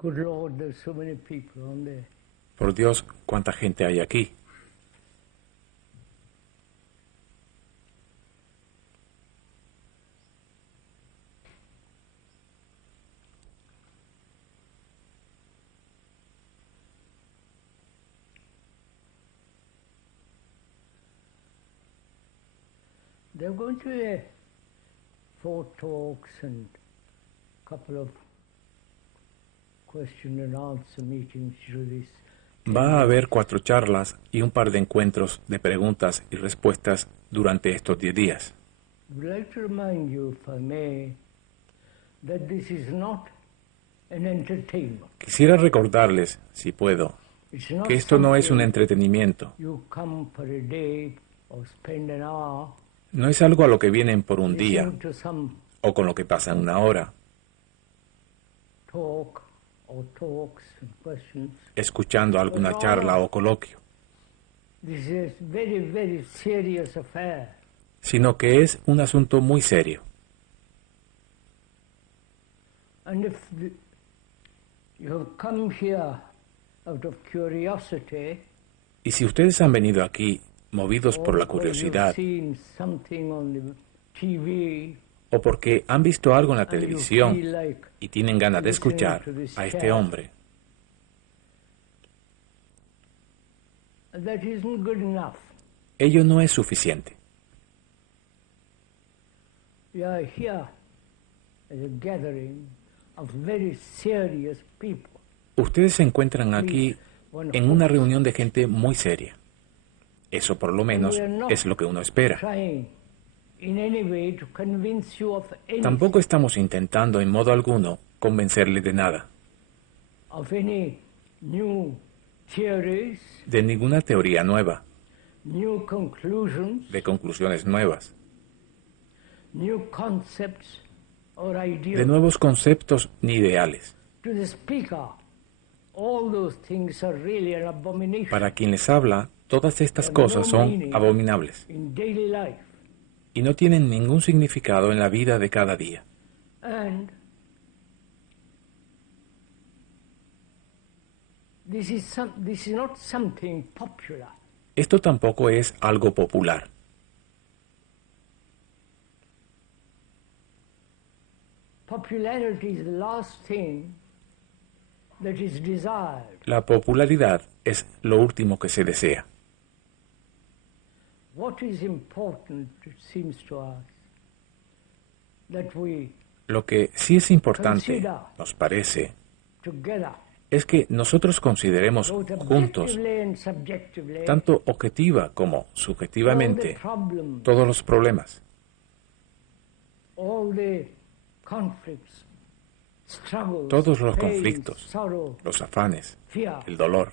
Good Lord, there's so many people on there. Por Dios, cuánta gente hay aquí. They're going to be 4 talks and a couple of question and answer meetings through this. Va a haber 4 charlas y un par de encuentros de preguntas y respuestas durante estos 10 días. I would like to remind you, if I may, that this is not an entertainment. Quisiera recordarles, si puedo, It's not que esto no es un something entretenimiento. you come for a day or spend an hour No es algo a lo que vienen por un día listening to some o con lo que pasan una hora, talk or talks and questions. escuchando alguna charla o coloquio, This is a very, very serious affair. sino que es un asunto muy serio. And if you have come here out of curiosity, Y si ustedes han venido aquí movidos por la or because curiosidad you've seen something on the TV, o porque han visto algo en la and you televisión feel like y tienen ganas de listening escuchar to this a este chap, hombre, that isn't good enough. ello no es suficiente. We are here as a gathering of very serious people. Ustedes se encuentran aquí en una reunión de gente muy seria. Eso por lo menos es lo que uno espera. Trying in any way to convince you of anything, Tampoco estamos intentando en modo alguno convencerle de nada, of any new theories, de ninguna teoría nueva, new conclusions, de conclusiones nuevas, new concepts or ideas. de nuevos conceptos ni ideales. To the speaker, all those things are really an abomination Para quien les habla, todas estas cosas son abominables in daily life. y no tienen ningún significado en la vida de cada día. And this is not something popular. Esto tampoco es algo popular. Popularity is the last thing that is desired. La popularidad es lo último que se desea. What is important, it seems to us, that we Lo que sí es importante, nos parece, together, es que nosotros consideremos both juntos, objectively and subjectively, tanto objetiva como all the subjetivamente, problems, todos los problemas, all the conflicts, struggles, todos los pains, conflictos, sorrow, los afanes, fear, el dolor,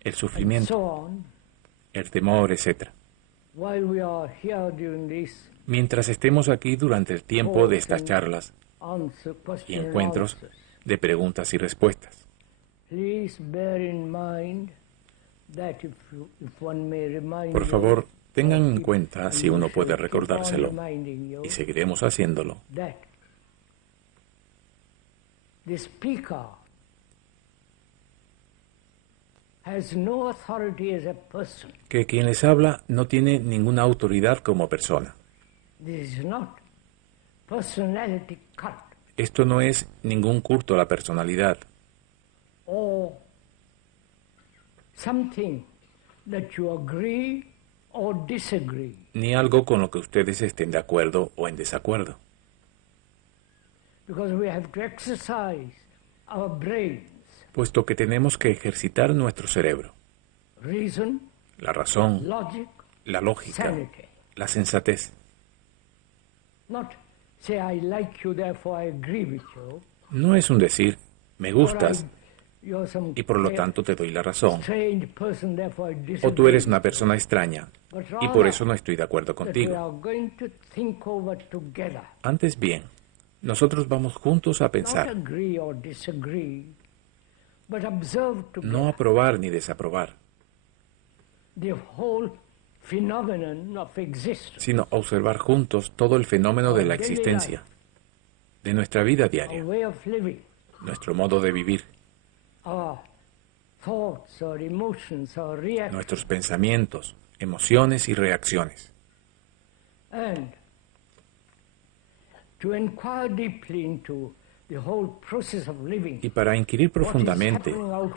el and sufrimiento, so on, el temor, etc. while we are here during this Mientras estemos aquí durante el tiempo de estas charlas answer, y question and encuentros answers. de preguntas y respuestas, Please bear in mind that if one may remind por you, favor, tengan or en keep- cuenta, and si you uno should puede keep on recordárselo, reminding you y seguiremos haciéndolo, that the speaker has no authority as a person. que quien les habla no tiene ninguna autoridad como persona. This is not personality cut Esto no es ningún culto a la personalidad, or something that you agree or disagree. ni algo con lo que ustedes estén de acuerdo o en desacuerdo, Because we have to exercise our brains, puesto que tenemos que ejercitar nuestro cerebro, reason, la razón, logic, la lógica, sanity. la sensatez. Not say I like you, therefore I agree with you. No es un decir, me gustas You're some y por lo tanto te doy la razón, strange person, therefore I disagree. o tú eres una persona extraña But y por rather eso no estoy de acuerdo that we contigo. are going to think over together. Antes bien, nosotros vamos juntos a Not pensar, agree or disagree, but observe together no aprobar ni desaprobar, the whole phenomenon of existence, sino observar juntos todo el fenómeno de la existencia, de nuestra vida our diaria, way of living, nuestro modo de vivir, our thoughts, our emotions, our reactions, nuestros pensamientos, emociones y reacciones. and to inquire deeply into the whole process of living Y para inquirir profundamente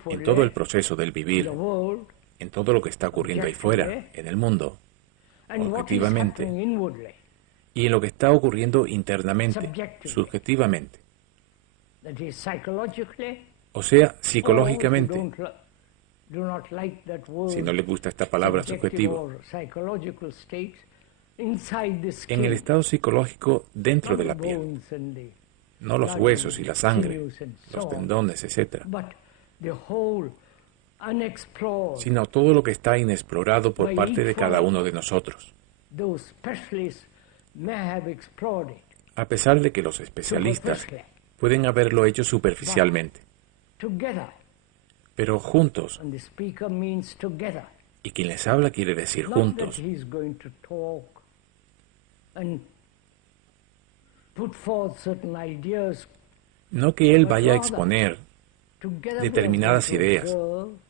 en todo el proceso del in vivir, the world en todo lo que está ocurriendo ahí fuera, en el mundo, and what is objetivamente, happening inwardly, y en lo que está ocurriendo internamente, subjetivamente, that is psychologically, o sea, or you psicológicamente, do not like that word, si no le gusta esta palabra subjective subjetivo, or psychological state, inside the skin, en el estado psicológico dentro not de the la piel, bones and the no los blood huesos y and la sangre, sinews and so los on, tendones, etc., but the whole unexplored, sino todo lo que está inexplorado por parte de cada uno de nosotros, those specialists may have explored it a pesar de que los especialistas pueden haberlo hecho superficialmente, together, pero juntos, and the speaker means together, y quien les habla quiere decir not that juntos, he's going to talk and put forth certain ideas, no que él vaya a exponer together determinadas we are going to ideas, observe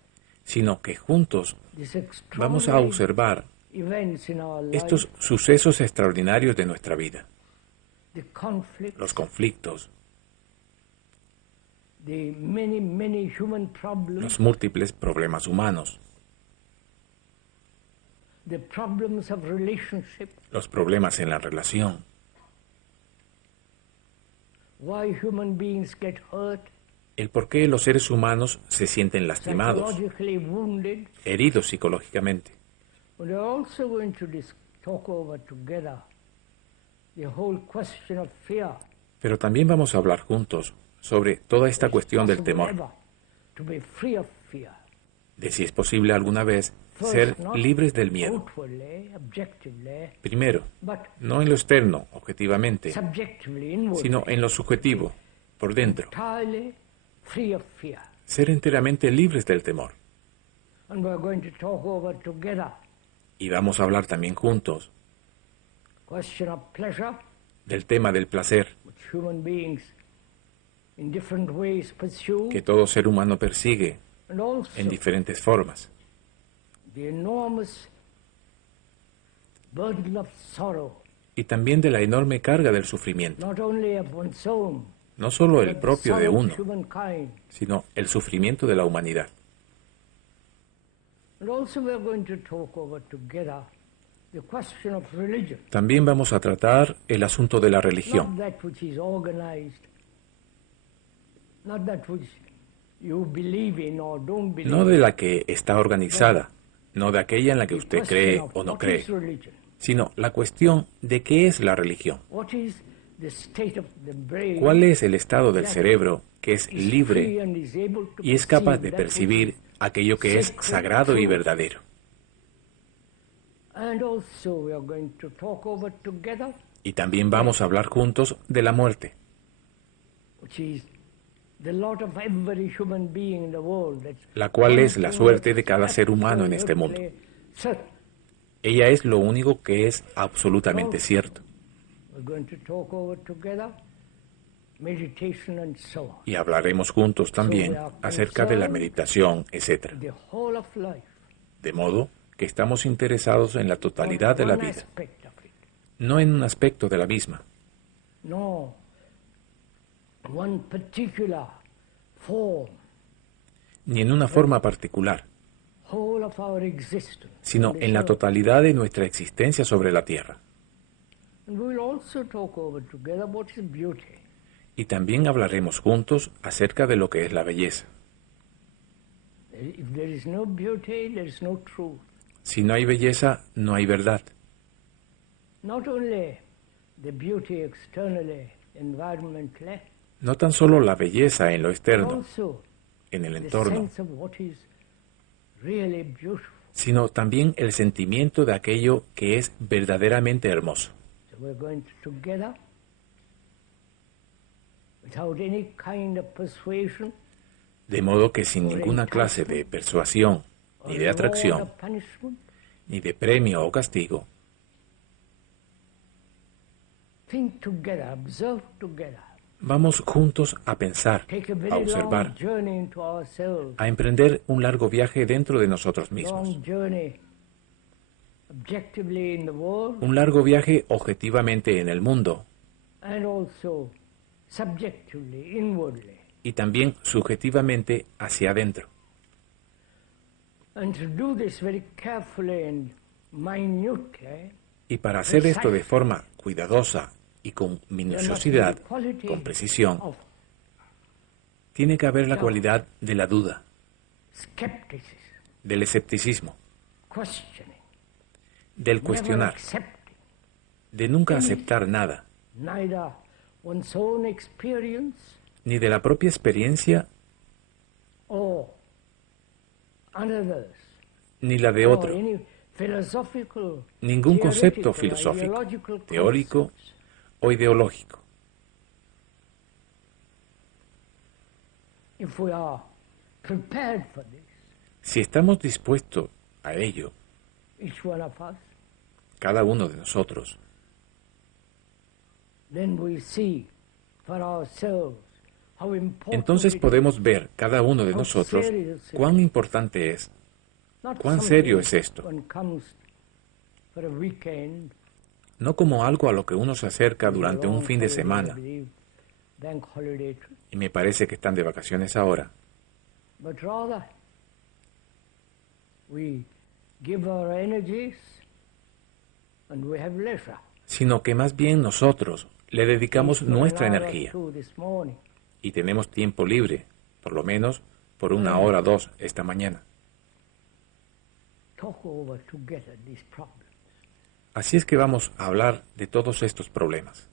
sino que juntos these vamos a extraordinary observar events in our life, estos sucesos extraordinarios de nuestra vida, the conflicts, los conflictos, the many human problems, los múltiples problemas humanos, the problems of relationship, los problemas en la relación, why human beings get hurt, el por qué los seres humanos se sienten lastimados, psychologically wounded. heridos psicológicamente. But we're also going to talk over together the whole question of fear. Pero también vamos a hablar juntos sobre toda esta cuestión del Possible temor, ever to be free of fear. de si es posible alguna vez ser libres del miedo. Outwardly, objectively, Primero, but no en lo externo, objetivamente, subjectively, inwardly, sino en lo subjetivo, por dentro. entirely free of fear. Ser enteramente libres del temor. And we're going to talk over together Y vamos a hablar también juntos question of pleasure, del tema del placer which human beings in different ways pursue, que todo ser humano persigue and also en diferentes formas. the enormous burden of sorrow, Y también de la enorme carga del sufrimiento, not only of one's own, no solo el but the propio de sorrow of uno, humankind. sino el sufrimiento de la humanidad. And also we're going to talk over together the question of religion, También vamos a tratar el asunto de la not religión, that which is organized, not that which you believe in or don't believe no de in. la que está organizada, no de aquella en la que The usted question cree of o no what cree, is religion? sino la cuestión de qué es la religión, What is the state of the brain cuál es el estado del cerebro que es is libre free and is able to y es capaz de perceive that which percibir is- aquello que es sagrado y verdadero. And also we are going to talk over together, Y también vamos a hablar juntos de la muerte, which is the lot of every human being in the world. That's la cual es la one thing suerte de that's cada ser humano en este mundo. absolutely certain. Ella es lo único que es absolutamente cierto. We're going to talk over together meditation and so on. Y hablaremos juntos también acerca de la meditación, etc. The whole of life, De modo que estamos interesados en la totalidad de la one vida, aspect of it, no en un aspecto de la misma, no one particular form, ni en una forma particular, whole of our existence. sino on this en la earth. totalidad de nuestra existencia sobre la tierra. And we will also talk over together what is beauty. Y también hablaremos juntos acerca de lo que es la belleza. If there is no beauty, there is no truth. Si no hay belleza, no hay verdad. Not only the beauty externally, environmentally, No tan solo la belleza en lo but externo, also en el the entorno, sense of what is really beautiful. sino también el sentimiento de aquello que es verdaderamente hermoso. So we're going to together, without any kind of persuasion, De modo que sin ninguna clase de persuasión, or ni de reward atracción, or punishment, ni de premio o castigo, think together, observe together, Vamos juntos a pensar, take a a very long observar, journey into ourselves, a emprender un largo viaje dentro de nosotros mismos. long journey objectively in the world Un largo viaje objetivamente en el mundo and also subjectively, inwardly. y también subjetivamente hacia adentro. And to do this very carefully and minutely, Y para hacer esto de forma cuidadosa y con there must be minuciosidad, the quality con precisión, of tiene que haber la cualidad de la duda, skepticism, del escepticismo, questioning, del never cuestionar, accepting de nunca aceptar nada, neither one's own experience ni de la propia experiencia or another's, ni la de or otro, any philosophical, ningún concepto theoretical, filosófico, ideological teórico concepts. o ideológico. If we are prepared for this, Si estamos dispuestos a ello, each one of us, cada uno de nosotros, then we see for ourselves how important entonces it podemos ver cada uno de nosotros cuán importante es, not cuán something serio es esto, one comes for a weekend, no como algo a lo que uno se acerca durante un long fin de holiday, semana, I believe, bank holiday, y me parece que están de vacaciones ahora, but rather we give our energies and we have leisure. sino que más bien nosotros le dedicamos For an nuestra hour or energía two this morning, y tenemos tiempo libre, por lo menos por una hora o dos esta mañana. talk over together these problems. Así es que vamos a hablar de todos estos problemas,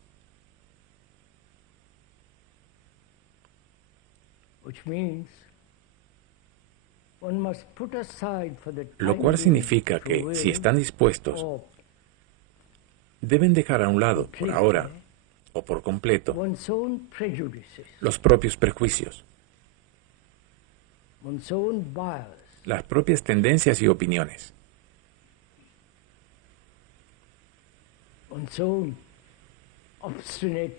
Which means one must put aside for the lo time cual being significa to que will si están dispuestos, or deben dejar a un lado, por ahora o por completo, one's own prejudices, los propios prejuicios, one's own bias, las propias tendencias y opiniones, one's own obstinate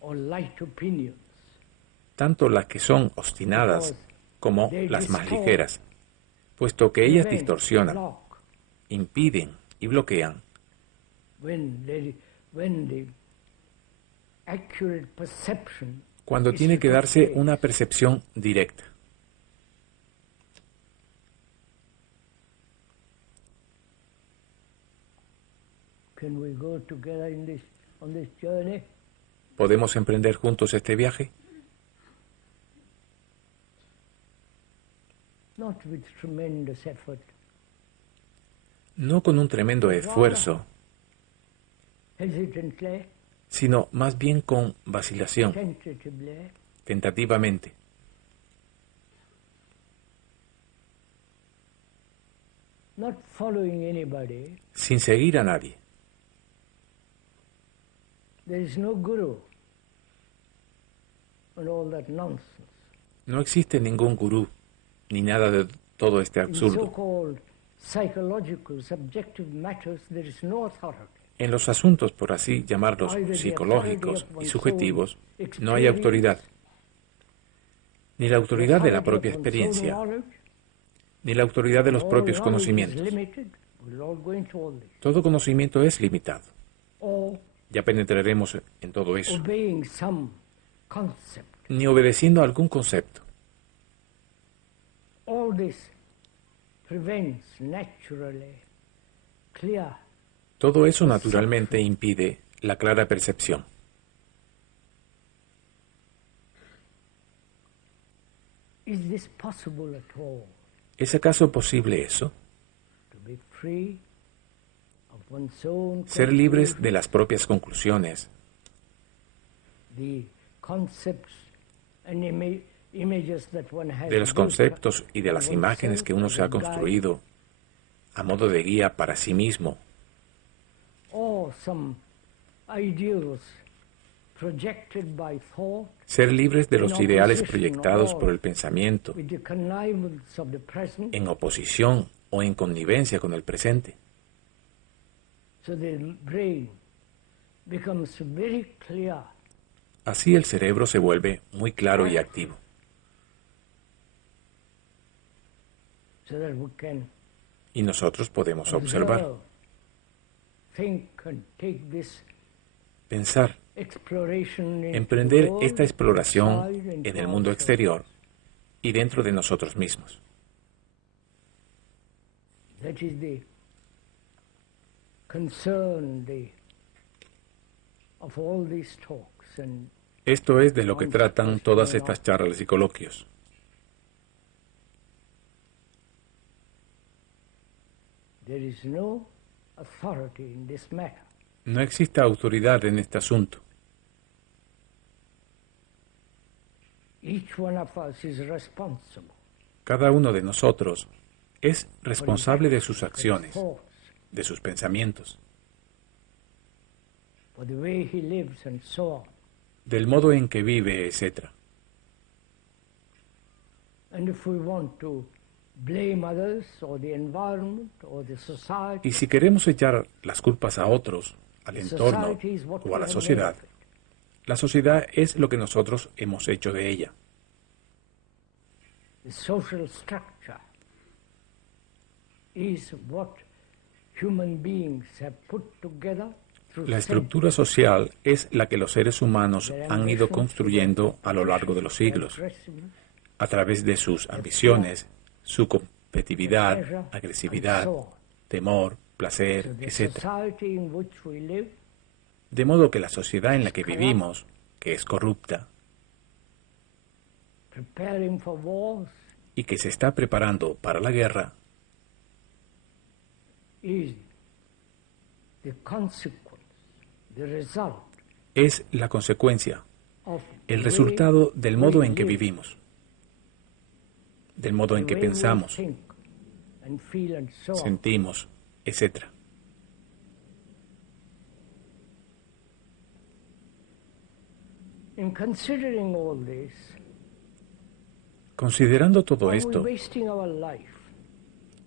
or light opinions, tanto las que son obstinadas como las más ligeras, puesto que ellas prevent, distorsionan, block, impiden y bloquean when the accurate perception cuando is tiene to que take darse place. una percepción directa. Can we go together on this journey? ¿Podemos emprender juntos este viaje? Not with tremendous effort, No con un tremendo esfuerzo, hesitantly, sino más bien con vacilación, tentatively, tentativamente, not following anybody. sin seguir a nadie. There is no guru and all that nonsense. No existe ningún gurú, ni nada de todo este In absurdo. so-called psychological, subjective matters, there is no authority. En los asuntos, por así llamarlos, psicológicos y subjetivos, no hay autoridad. Ni la autoridad de la propia experiencia, ni la autoridad de los propios conocimientos. Todo conocimiento es limitado. Ya penetraremos en todo eso. Obeying some concept. Ni obedeciendo a algún concepto. All this prevents naturally clear. Todo eso naturalmente impide la clara percepción. Is this possible at all? ¿Es acaso posible eso? To be free of one's own Ser libres de conclusions, las propias conclusiones, the concepts and images that one has de los built conceptos y de las of imágenes que uno se ha oneself as a guide, construido a modo de guía para sí mismo, or some ideals projected by thought ser libres de los in ideales opposition proyectados or por el pensamiento, with the connivance of the present, en oposición o en connivencia con el presente. so the brain becomes very clear Así el cerebro se vuelve muy claro y activo, so that we can y nosotros podemos observar, observe, think and take this pensar, exploration into the emprender world, esta exploración outside and en el mundo outside. exterior y dentro de nosotros mismos. That is the concern of all these talks and Esto es de lo que tratan todas estas charlas y coloquios. there is no authority in this matter. No existe autoridad en este asunto. Each one of us is responsible Cada uno de nosotros es responsable de sus for his acciones, thoughts, de sus pensamientos, for the way he lives and so on. del modo en que vive, etc. And if we want to blame others or the environment or the society, Y si queremos echar las culpas a otros, al entorno society is what o a we la have sociedad, made of it. la sociedad es lo que nosotros hemos hecho de ella. The social structure is what human beings have put together through La estructura social es la que los seres humanos han ido construyendo a lo largo de los siglos, a través de sus ambiciones, su competitividad, agresividad, temor, placer, etc. De modo que la sociedad en la que vivimos, que es corrupta preparing for wars, y que se está preparando para la guerra, is the consequence, the result es la consecuencia, of el the resultado del way modo we en que live, vivimos, del modo en the que way we pensamos, think and feel and so on. sentimos, etc. In considering all this, Considerando todo are we esto, wasting our life?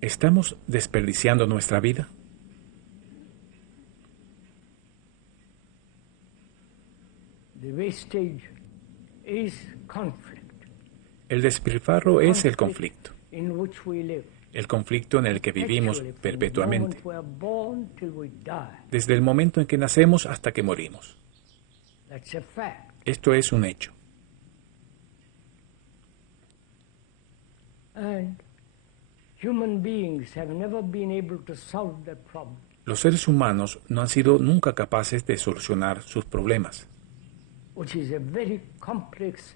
¿estamos desperdiciando nuestra vida? The wastage is conflict. El despilfarro es el conflicto, In which we live. el conflicto en el que vivimos Actually, from perpetuamente, the moment we are born till we die. desde el momento en que nacemos hasta que morimos. That's a fact. Esto es un hecho. And human beings have never been able to solve that problem. Los seres humanos no han sido nunca capaces de solucionar sus problemas. Which is a very complex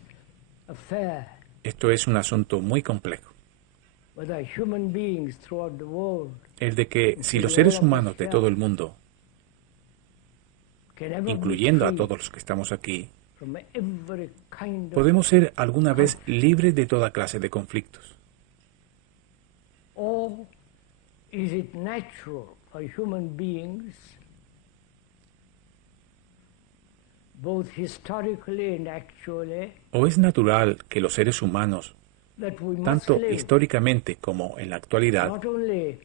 affair, Esto es un asunto muy complejo. whether human beings throughout the world El de que si los seres humanos de todo el mundo, can ever be incluyendo a free todos los que estamos aquí, from every kind of, podemos ser alguna vez libres de toda clase de conflictos. or is it natural for human beings, both historically and actually, ¿O es natural que los seres humanos, that we must tanto live históricamente como en la actualidad, not only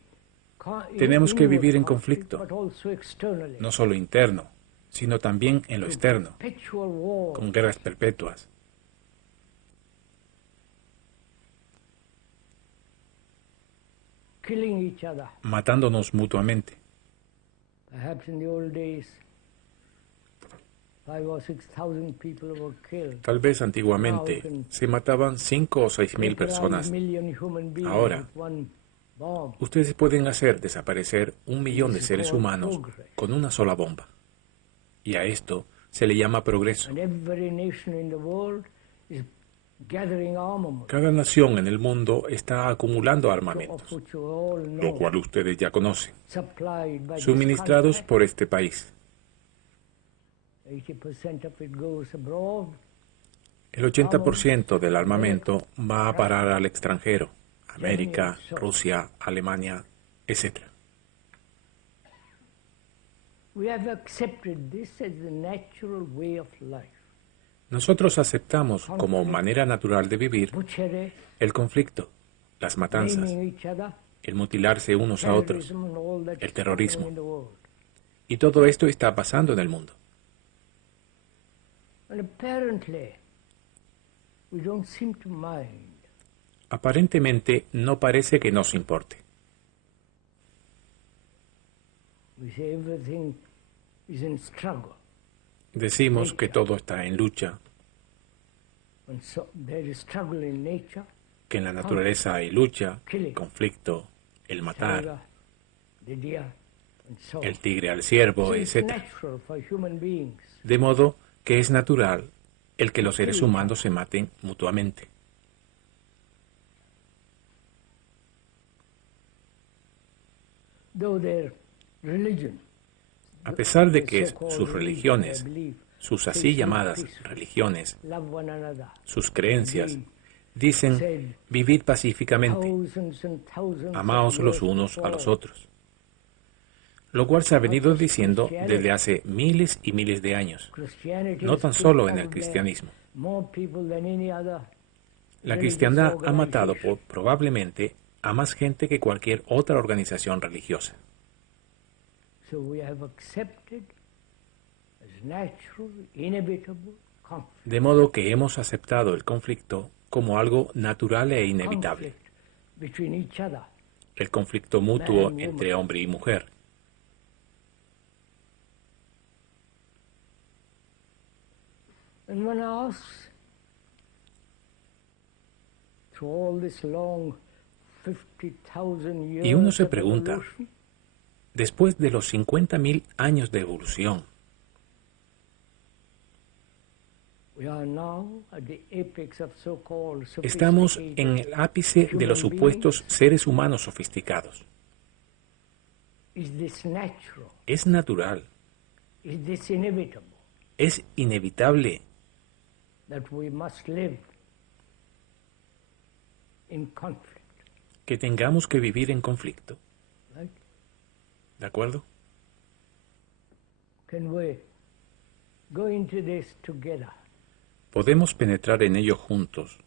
tenemos que inward vivir en conflict, conflicto, but also externally, no solo interno, sino también en lo externo, perpetual war, con guerras perpetuas, killing each other? matándonos mutuamente? Perhaps in the old days, 5,000 or 6,000 people were killed. Tal vez antiguamente se mataban 5 o 6 mil Take around personas. a million human beings Ahora, with one bomb. Ustedes pueden hacer desaparecer 1 millón de seres humanos con una sola bomba. Y a esto se le llama progreso. And every nation in the world is gathering armaments, Cada nación en el mundo está acumulando of armamentos, which you all lo know, cual ustedes ya conocen, supplied by this suministrados country. por este país. 80% of it goes abroad. El 80% del armamento va a parar al extranjero, América, Rusia, Alemania, etc. We have accepted this as the natural way of life. Nosotros aceptamos como manera natural de vivir Butchery, el conflicto, las matanzas, blaming each other, el mutilarse unos a otros, terrorism and all that's el terrorismo. happening in the world. y todo esto está pasando en el mundo. And apparently, we don't seem to mind. Aparentemente no parece que nos importe. We say everything is in struggle. Decimos que todo está en lucha, And so there is struggle in nature, que en la naturaleza hay lucha, conflicto, el matar, saga, the deer, and so on. el tigre al ciervo, So it's etc. natural for human beings. De modo que es natural el que los seres humanos se maten mutuamente. Though their religion, A pesar de the que so-called sus religion, religiones, I believe, sus así they say llamadas peaceful, religiones, love one another, sus creencias, They dicen said, vivid pacíficamente, thousands and thousands amaos of los years unos a los before, otros. Lo cual se ha venido diciendo desde hace miles y miles de años, Christianity no has tan killed solo en el probably cristianismo. more people than any other La religious cristiandad ha matado organization. probablemente a más gente que cualquier otra organización religiosa. So we have accepted as natural, inevitable conflict. De modo que hemos aceptado el conflicto como algo natural e inevitable, Conflict between each other. el conflicto mutuo entre hombre y mujer. And one asks, through all this long 50,000 years Y uno se of pregunta, evolution, después de los 50.000 años de evolución, we are now at the apex of so-called estamos en sophisticated el ápice de los human supuestos seres humanos sofisticados. beings. Is this natural? Es natural, Is this inevitable es inevitable that we must live in conflict? que tengamos que vivir en conflicto. Right? ¿De acuerdo? Can we go into this together? Podemos penetrar en ello juntos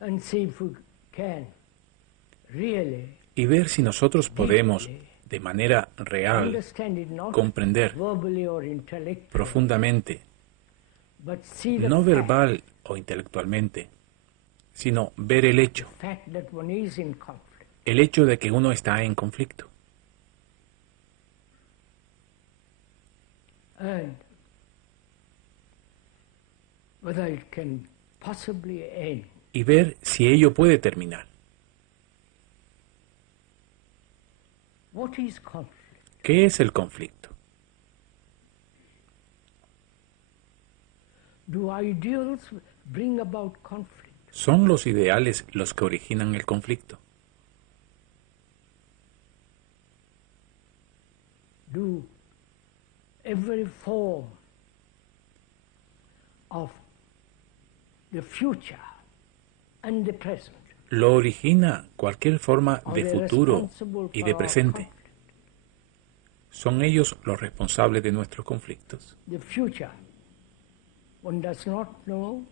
And see if we can really y ver si nosotros podemos, de manera real, understand it, not comprender verbally or intellectually, profundamente, but see the no fact, verbal o intelectualmente, sino ver el hecho that one is in conflict. el hecho de que uno está en conflicto. And whether it can possibly end. Y ver si ello puede terminar. What is conflict? ¿Qué es el conflicto? Do ideals bring about conflict? ¿Son los ideales los que originan el conflicto? Do every form of the future and the present ¿Lo origina cualquier forma are de they futuro responsible y for de our presente? conflict? ¿Son ellos los responsables de nuestros conflictos? The future one does not know,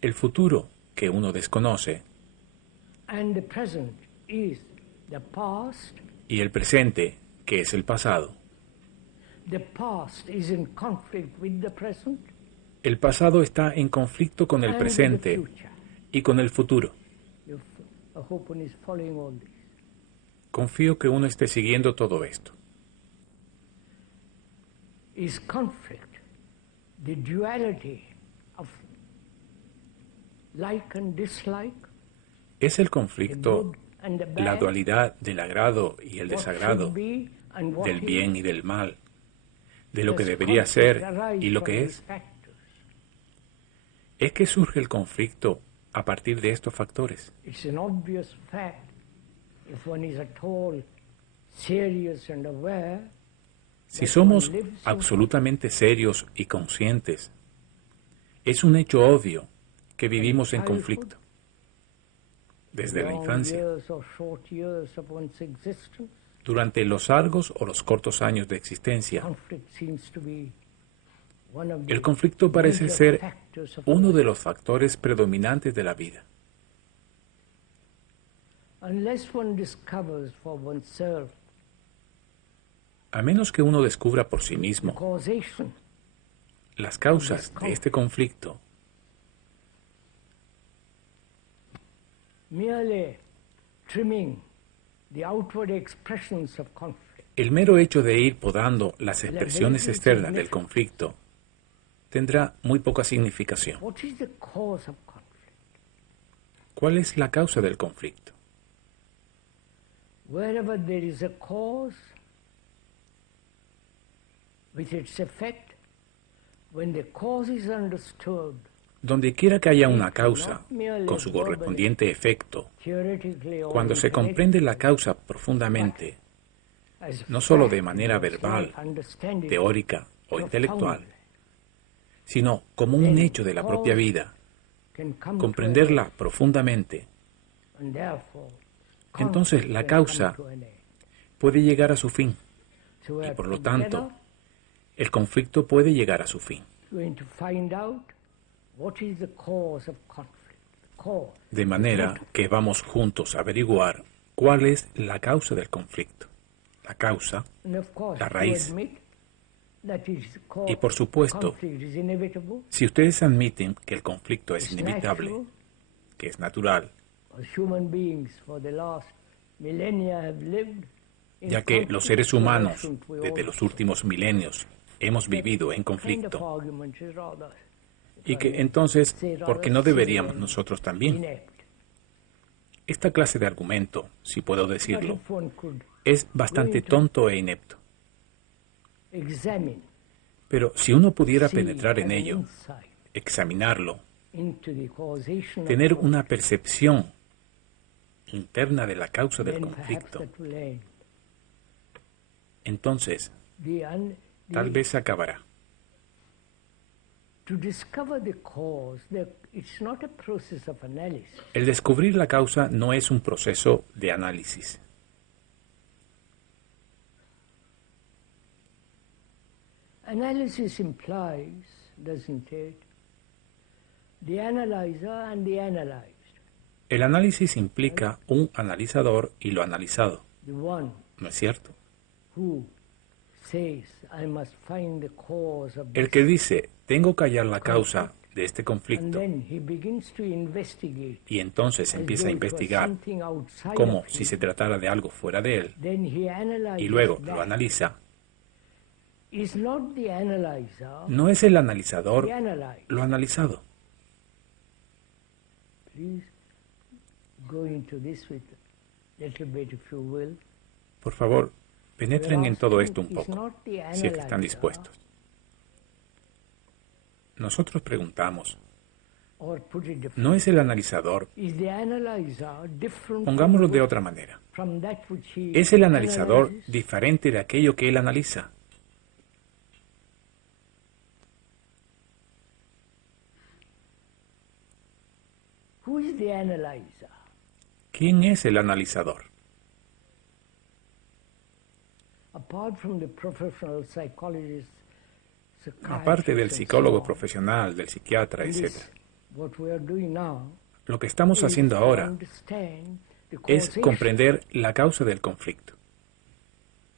El futuro que uno desconoce and the present is the past. y el presente que es el pasado. The past is in conflict with the present El pasado está en conflicto con el and with the presente future. y con el futuro. I hope one is following all this. Confío que uno esté siguiendo todo esto. Is conflict the duality of like and dislike, ¿Es el the conflicto good and the la bad, dualidad del agrado y el what desagrado, should be and what del is? bien y del mal, de lo que Does debería conflict ser arise y lo from que these es? factors? ¿Es que surge el conflicto a partir de estos factores? It's an obvious fact. If one is at all serious and aware, Si somos absolutamente serios y conscientes, es un hecho obvio que vivimos en conflicto. Desde la long infancia, years or short years of one's existence, durante los largos o los cortos años de existencia, conflict seems to be one of el the conflicto parece major ser factors of uno life. de los factores predominantes de la vida. Unless one discovers for oneself A menos que uno descubra por sí the mismo causation, las causas de este conflicto, merely trimming the outward expressions of conflict, el mero hecho de ir podando las expresiones externas del conflicto tendrá muy poca significación. what is the cause of conflict? ¿Cuál es la causa del conflicto? Wherever there is a cause, with its effect, when the cause is understood, Donde quiera que haya una causa, con su correspondiente efecto, theoretically or cuando se comprende la causa profundamente, as no solo de fact, manera you must verbal, not understand it teórica o intelectual, profoundly, sino como un hecho de la propia vida, can come comprenderla profundamente, to an end, and therefore, entonces la conflict will causa come to an end. puede llegar a su fin So we y are por lo together tanto el conflicto puede llegar a su fin. going to find out what is the cause of conflict. The cause. De manera que vamos juntos a averiguar cuál es la causa del conflicto. La causa, And of course, la you raíz. admit that is Y por supuesto, conflict is inevitable, si ustedes admiten que el conflicto es it's inevitable, natural, que es natural, as human beings for the last millennia have lived in ya que los conflict, seres so why humanos shouldn't we desde also? los últimos milenios hemos vivido en Kind of conflicto, argument is rather, y que entonces, ¿por qué no deberíamos nosotros también? inept. Esta clase de argumento, si puedo But decirlo, if one could es bastante tonto e inepto. examine, Pero si uno pudiera see, penetrar en have an ello, insight examinarlo, into the causation of tener conflict, una percepción interna de la causa del then perhaps conflicto, that will end. entonces The tal vez se acabará. To discover the cause, it's not a process of analysis. El descubrir la causa no es un proceso de análisis. Analysis implies, doesn't it, the analyzer and the analyzed, El análisis implica un analizador y lo analizado, the one ¿no es cierto? who says, I must find the cause of El this, que dice, tengo que hallar la causa de este and conflicto, then he begins to investigate y entonces as empieza a though it was investigar something outside como of si him. se tratara de algo fuera de él, Then he y analyzes luego that. lo analiza. Is not the analyzer No es el analizador the analyzed. lo analizado. Please go into this with a little bit, if you will. Por favor, penetren We're en todo asking, esto un is poco, not the si es que están analyzer dispuestos. Nosotros preguntamos, Or put it differently, ¿no es el analizador? is the analyzer different Pongámoslo de from, otra manera. from that which he ¿Es el analizador analyzes? diferente de aquello que él analiza? Who is the analyzer? ¿Quién es el analizador? Apart from the professional psychologist, Aparte del psychiatrist, and psicólogo so on, profesional, del psiquiatra, this, etc. what we are doing now Lo que estamos is haciendo to ahora understand the es causation comprender la causa del conflicto.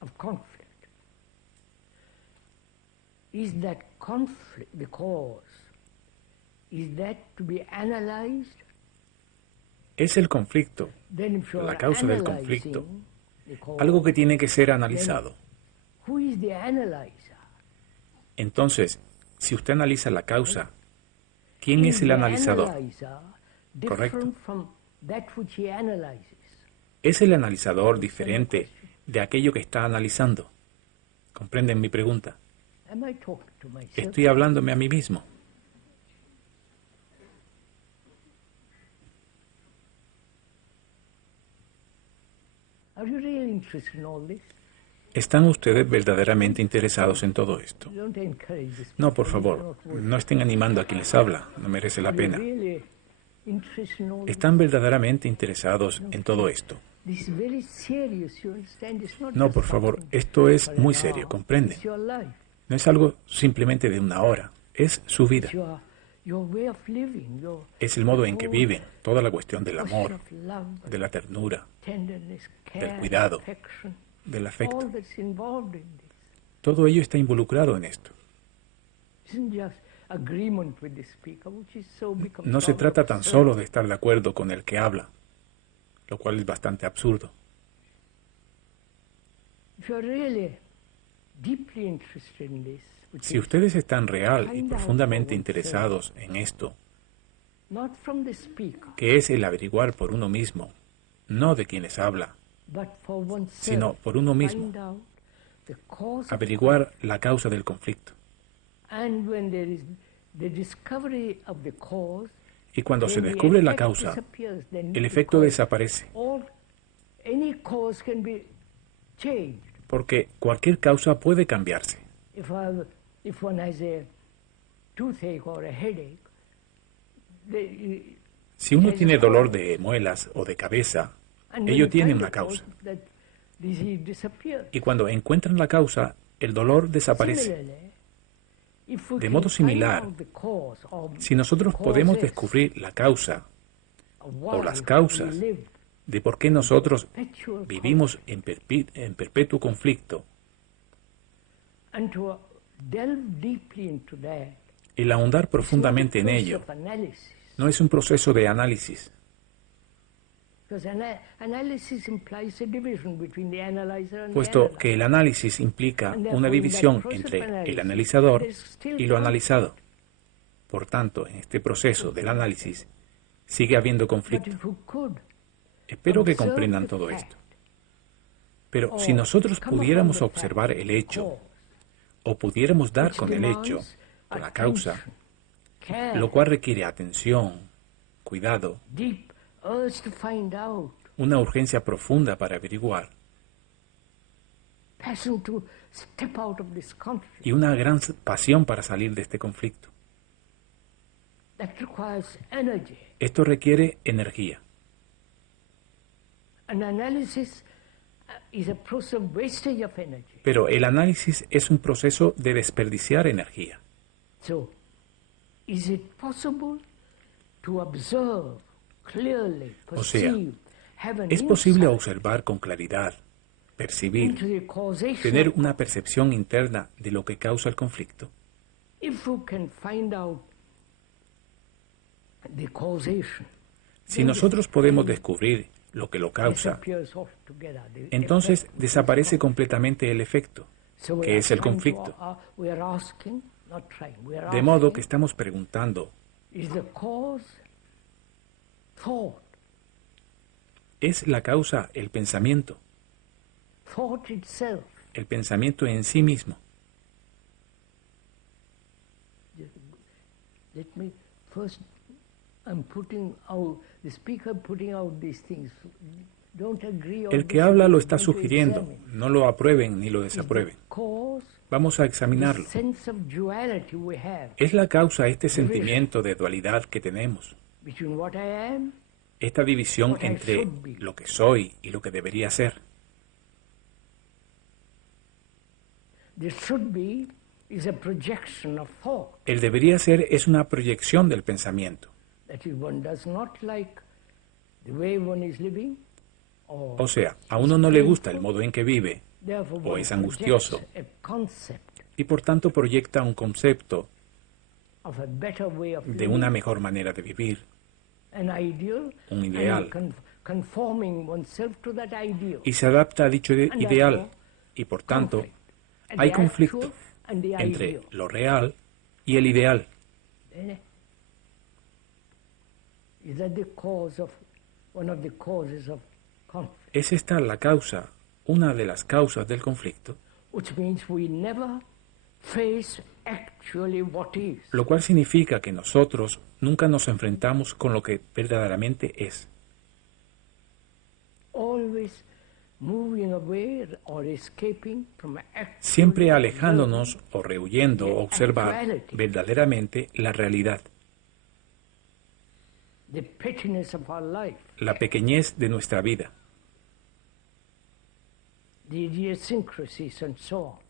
of conflict. Is that conflict, the cause, is that to be analyzed? ¿Es el conflicto, Then if you la are causa del analyzing conflicto, the cause, algo que tiene que ser analizado? who is the analyzer? Entonces, si usted analiza la causa, ¿quién Is es el the analizador? analyzer different Correcto. from that which he analyzes? ¿Es el analizador diferente de aquello que está analizando? ¿Comprenden mi pregunta? Am I talking to myself? Estoy hablándome a mí mismo. Are you really interested in all this? ¿Están ustedes verdaderamente interesados en todo esto? Don't encourage this. No, por favor, no estén animando a quien les habla, no merece la Are you pena. really interested in all this? ¿Están verdaderamente interesados en todo esto? This is very serious, you understand? It's not No, just por favor, something esto es for muy an serio, hour. ¿comprende? It's your life. No es algo simplemente de una hora, es su vida. It's your way of living, your Es el modo en que viven, toda la cuestión del question amor, of love, de la ternura, tenderness, care, cuidado, affection, del all afecto, that's involved in this. Todo ello está involucrado en esto. No se trata tan solo de estar de acuerdo con el que habla, lo cual es bastante absurdo. Si ustedes están real y profundamente interesados en esto, que es el averiguar por uno mismo, no de quien les habla, sino por uno mismo, averiguar la causa del conflicto. Y cuando se descubre la causa, el efecto desaparece, porque cualquier causa puede cambiarse. Si uno tiene dolor de muelas o de cabeza, ello tiene una causa. Y cuando encuentran la causa, el dolor desaparece. De modo similar, si nosotros podemos descubrir la causa o las causas de por qué nosotros vivimos en perpetuo conflicto, el ahondar profundamente en ello no es un proceso de análisis, puesto que el análisis implica una división entre el analizador y lo analizado. Por tanto, en este proceso del análisis sigue habiendo conflicto. Espero que comprendan todo esto. Pero si nosotros pudiéramos observar el hecho, o pudiéramos dar con el hecho, con la causa, lo cual requiere atención, cuidado, una urgencia profunda para averiguar, y una gran pasión para salir de este conflicto. Esto requiere energía. Pero el análisis es un proceso de desperdiciar energía. O sea, ¿es posible observar con claridad, percibir, tener una percepción interna de lo que causa el conflicto? Si nosotros podemos descubrir lo que lo causa, entonces desaparece completamente el efecto, que es el conflicto. De modo que estamos preguntando, ¿es la causa el pensamiento? El pensamiento en sí mismo. El que habla lo está sugiriendo, no lo aprueben ni lo desaprueben. Vamos a examinarlo. ¿Es la causa este sentimiento de dualidad que tenemos? Esta división entre lo que soy y lo que debería ser. El debería ser es una proyección del pensamiento. O sea, a uno no le gusta el modo en que vive, o es angustioso, y por tanto proyecta un concepto de una mejor manera de vivir, un ideal, y se adapta a dicho ideal, y por tanto hay conflicto entre lo real y el ideal. ¿Es esta la causa, una de las causas del conflicto? Lo cual significa que nosotros nunca nos enfrentamos con lo que verdaderamente es. Siempre alejándonos o rehuyendo observar verdaderamente la realidad. La pequeñez de nuestra vida.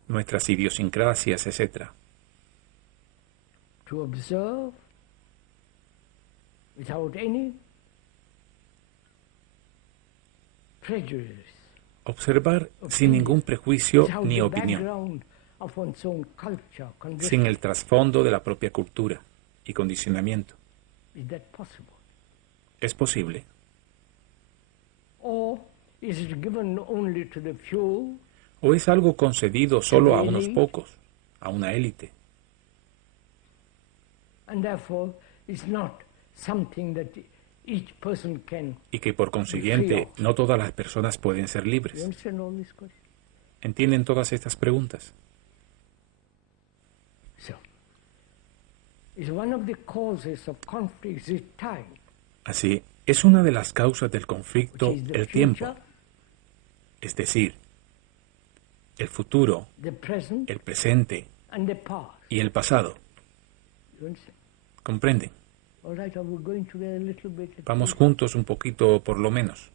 Nuestras idiosincrasias, etc. Observar sin ningún prejuicio ni opinión. sin el trasfondo de la propia cultura y condicionamiento. ¿Es posible? ¿O es algo concedido solo a unos pocos, a una élite? Y que por consiguiente no todas las personas pueden ser libres. ¿Entienden todas estas preguntas? Así, es una de las causas del conflicto el tiempo, es decir, el futuro, el presente y el pasado. ¿Comprenden? Vamos juntos un poquito por lo menos.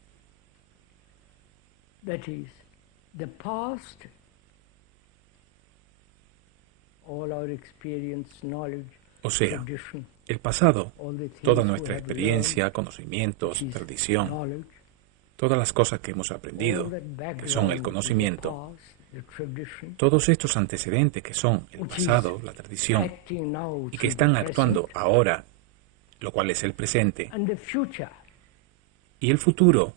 O sea, el pasado, toda nuestra experiencia, conocimientos, tradición, todas las cosas que hemos aprendido, que son el conocimiento, todos estos antecedentes que son el pasado, la tradición, y que están actuando ahora, lo cual es el presente, y el futuro,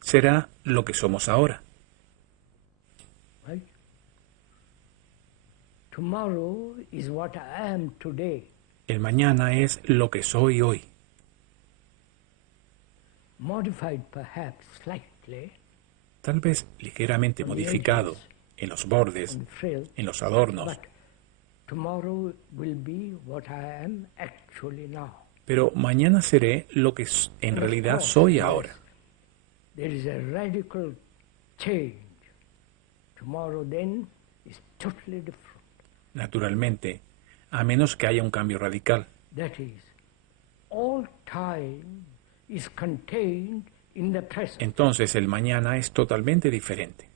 será lo que somos ahora. El mañana es lo que soy hoy. Tal vez ligeramente modificado en los bordes, en los adornos. Pero mañana seré lo que en realidad soy ahora. Naturalmente, a menos que haya un cambio radical. Entonces el mañana es totalmente diferente.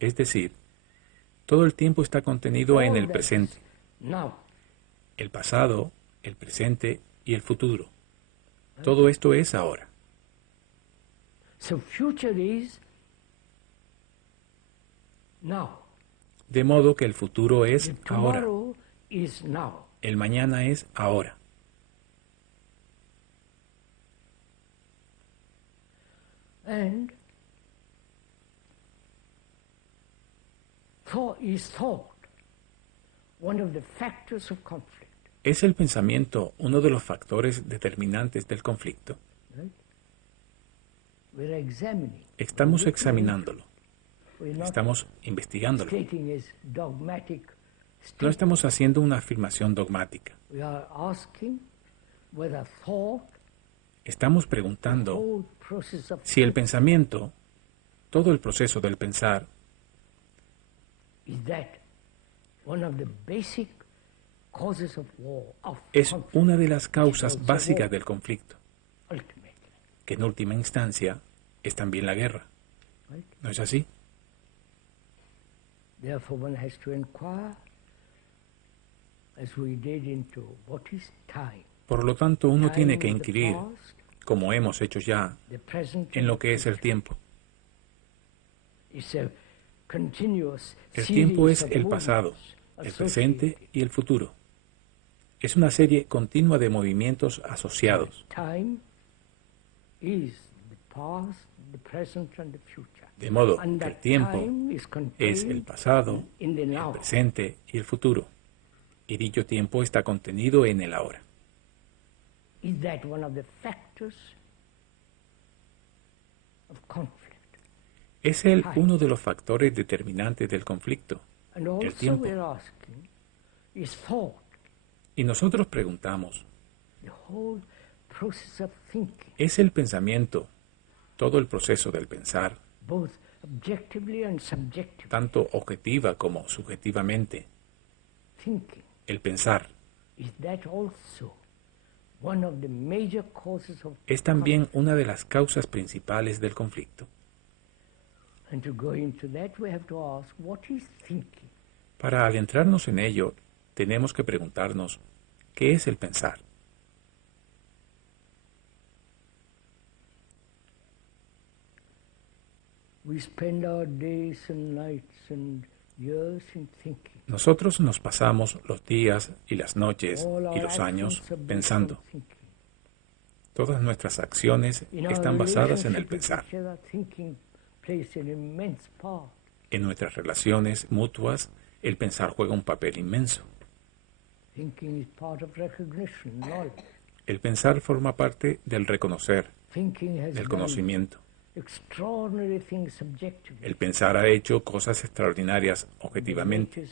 Es decir, todo el tiempo está contenido en el presente. El pasado, el presente y el futuro. Todo esto es ahora. De modo que el futuro es ahora. El mañana es ahora. ¿Es el pensamiento uno de los factores determinantes del conflicto? Estamos examinándolo. Estamos investigándolo. No estamos haciendo una afirmación dogmática. Estamos preguntando si el pensamiento, todo el proceso del pensar, es una de las causas básicas del conflicto, que en última instancia es también la guerra. ¿No es así? Por lo tanto, uno tiene que inquirir, como hemos hecho ya, en lo que es el tiempo. El tiempo es el pasado, el presente y el futuro. Es una serie continua de movimientos asociados. De modo que el tiempo es el pasado, el presente y el futuro. Y dicho tiempo está contenido en el ahora. ¿Es él uno de los factores determinantes del conflicto? El tiempo. Y nosotros preguntamos, ¿es el pensamiento, todo el proceso del pensar, tanto objetiva como subjetivamente, el pensar, es también una de las causas principales del conflicto? Para adentrarnos en ello, tenemos que preguntarnos, ¿qué es el pensar? Nosotros nos pasamos los días y las noches y los años pensando. Todas nuestras acciones están basadas en el pensar. En nuestras relaciones mutuas, el pensar juega un papel inmenso. El pensar forma parte del reconocer, del conocimiento. El pensar ha hecho cosas extraordinarias objetivamente.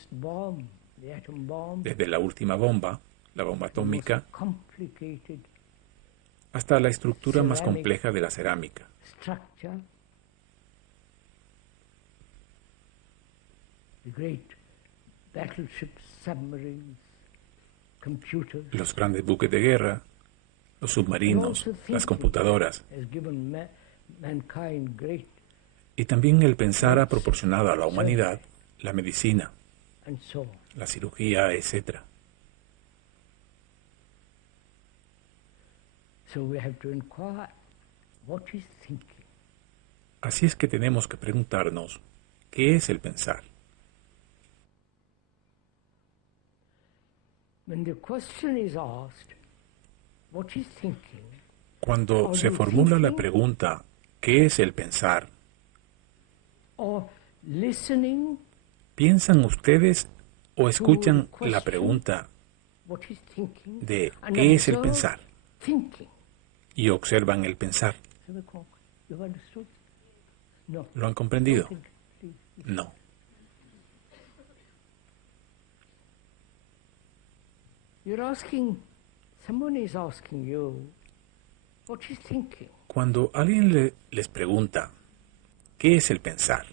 Desde la última bomba, la bomba atómica, hasta la estructura más compleja de la cerámica. Los grandes buques de guerra, los submarinos, las computadoras. Y también el pensar ha proporcionado a la humanidad la medicina, la cirugía, etc. Así es que tenemos que preguntarnos, ¿qué es el pensar? Cuando se formula la pregunta, ¿qué es el pensar? ¿Piensan ustedes o escuchan la pregunta de ¿qué es el pensar? Y observan el pensar. ¿Lo han comprendido? No. Cuando alguien les pregunta, ¿qué es el pensar?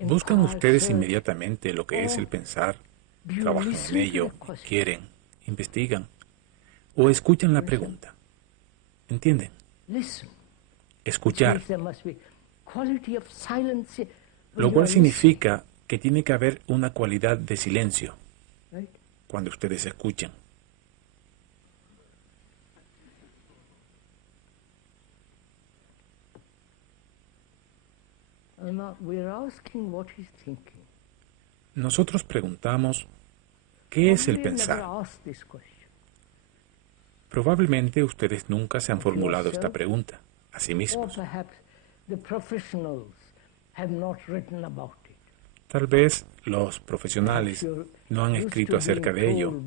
¿Buscan ustedes inmediatamente lo que es el pensar? ¿Trabajan en ello? ¿Quieren? ¿Investigan? ¿O escuchan la pregunta? ¿Entienden? Escuchar. Lo cual significa que tiene que haber una cualidad de silencio cuando ustedes escuchan. Nosotros preguntamos, ¿qué es el pensar? Probablemente ustedes nunca se han formulado esta pregunta a sí mismos. Tal vez los profesionales no han escrito acerca de ello.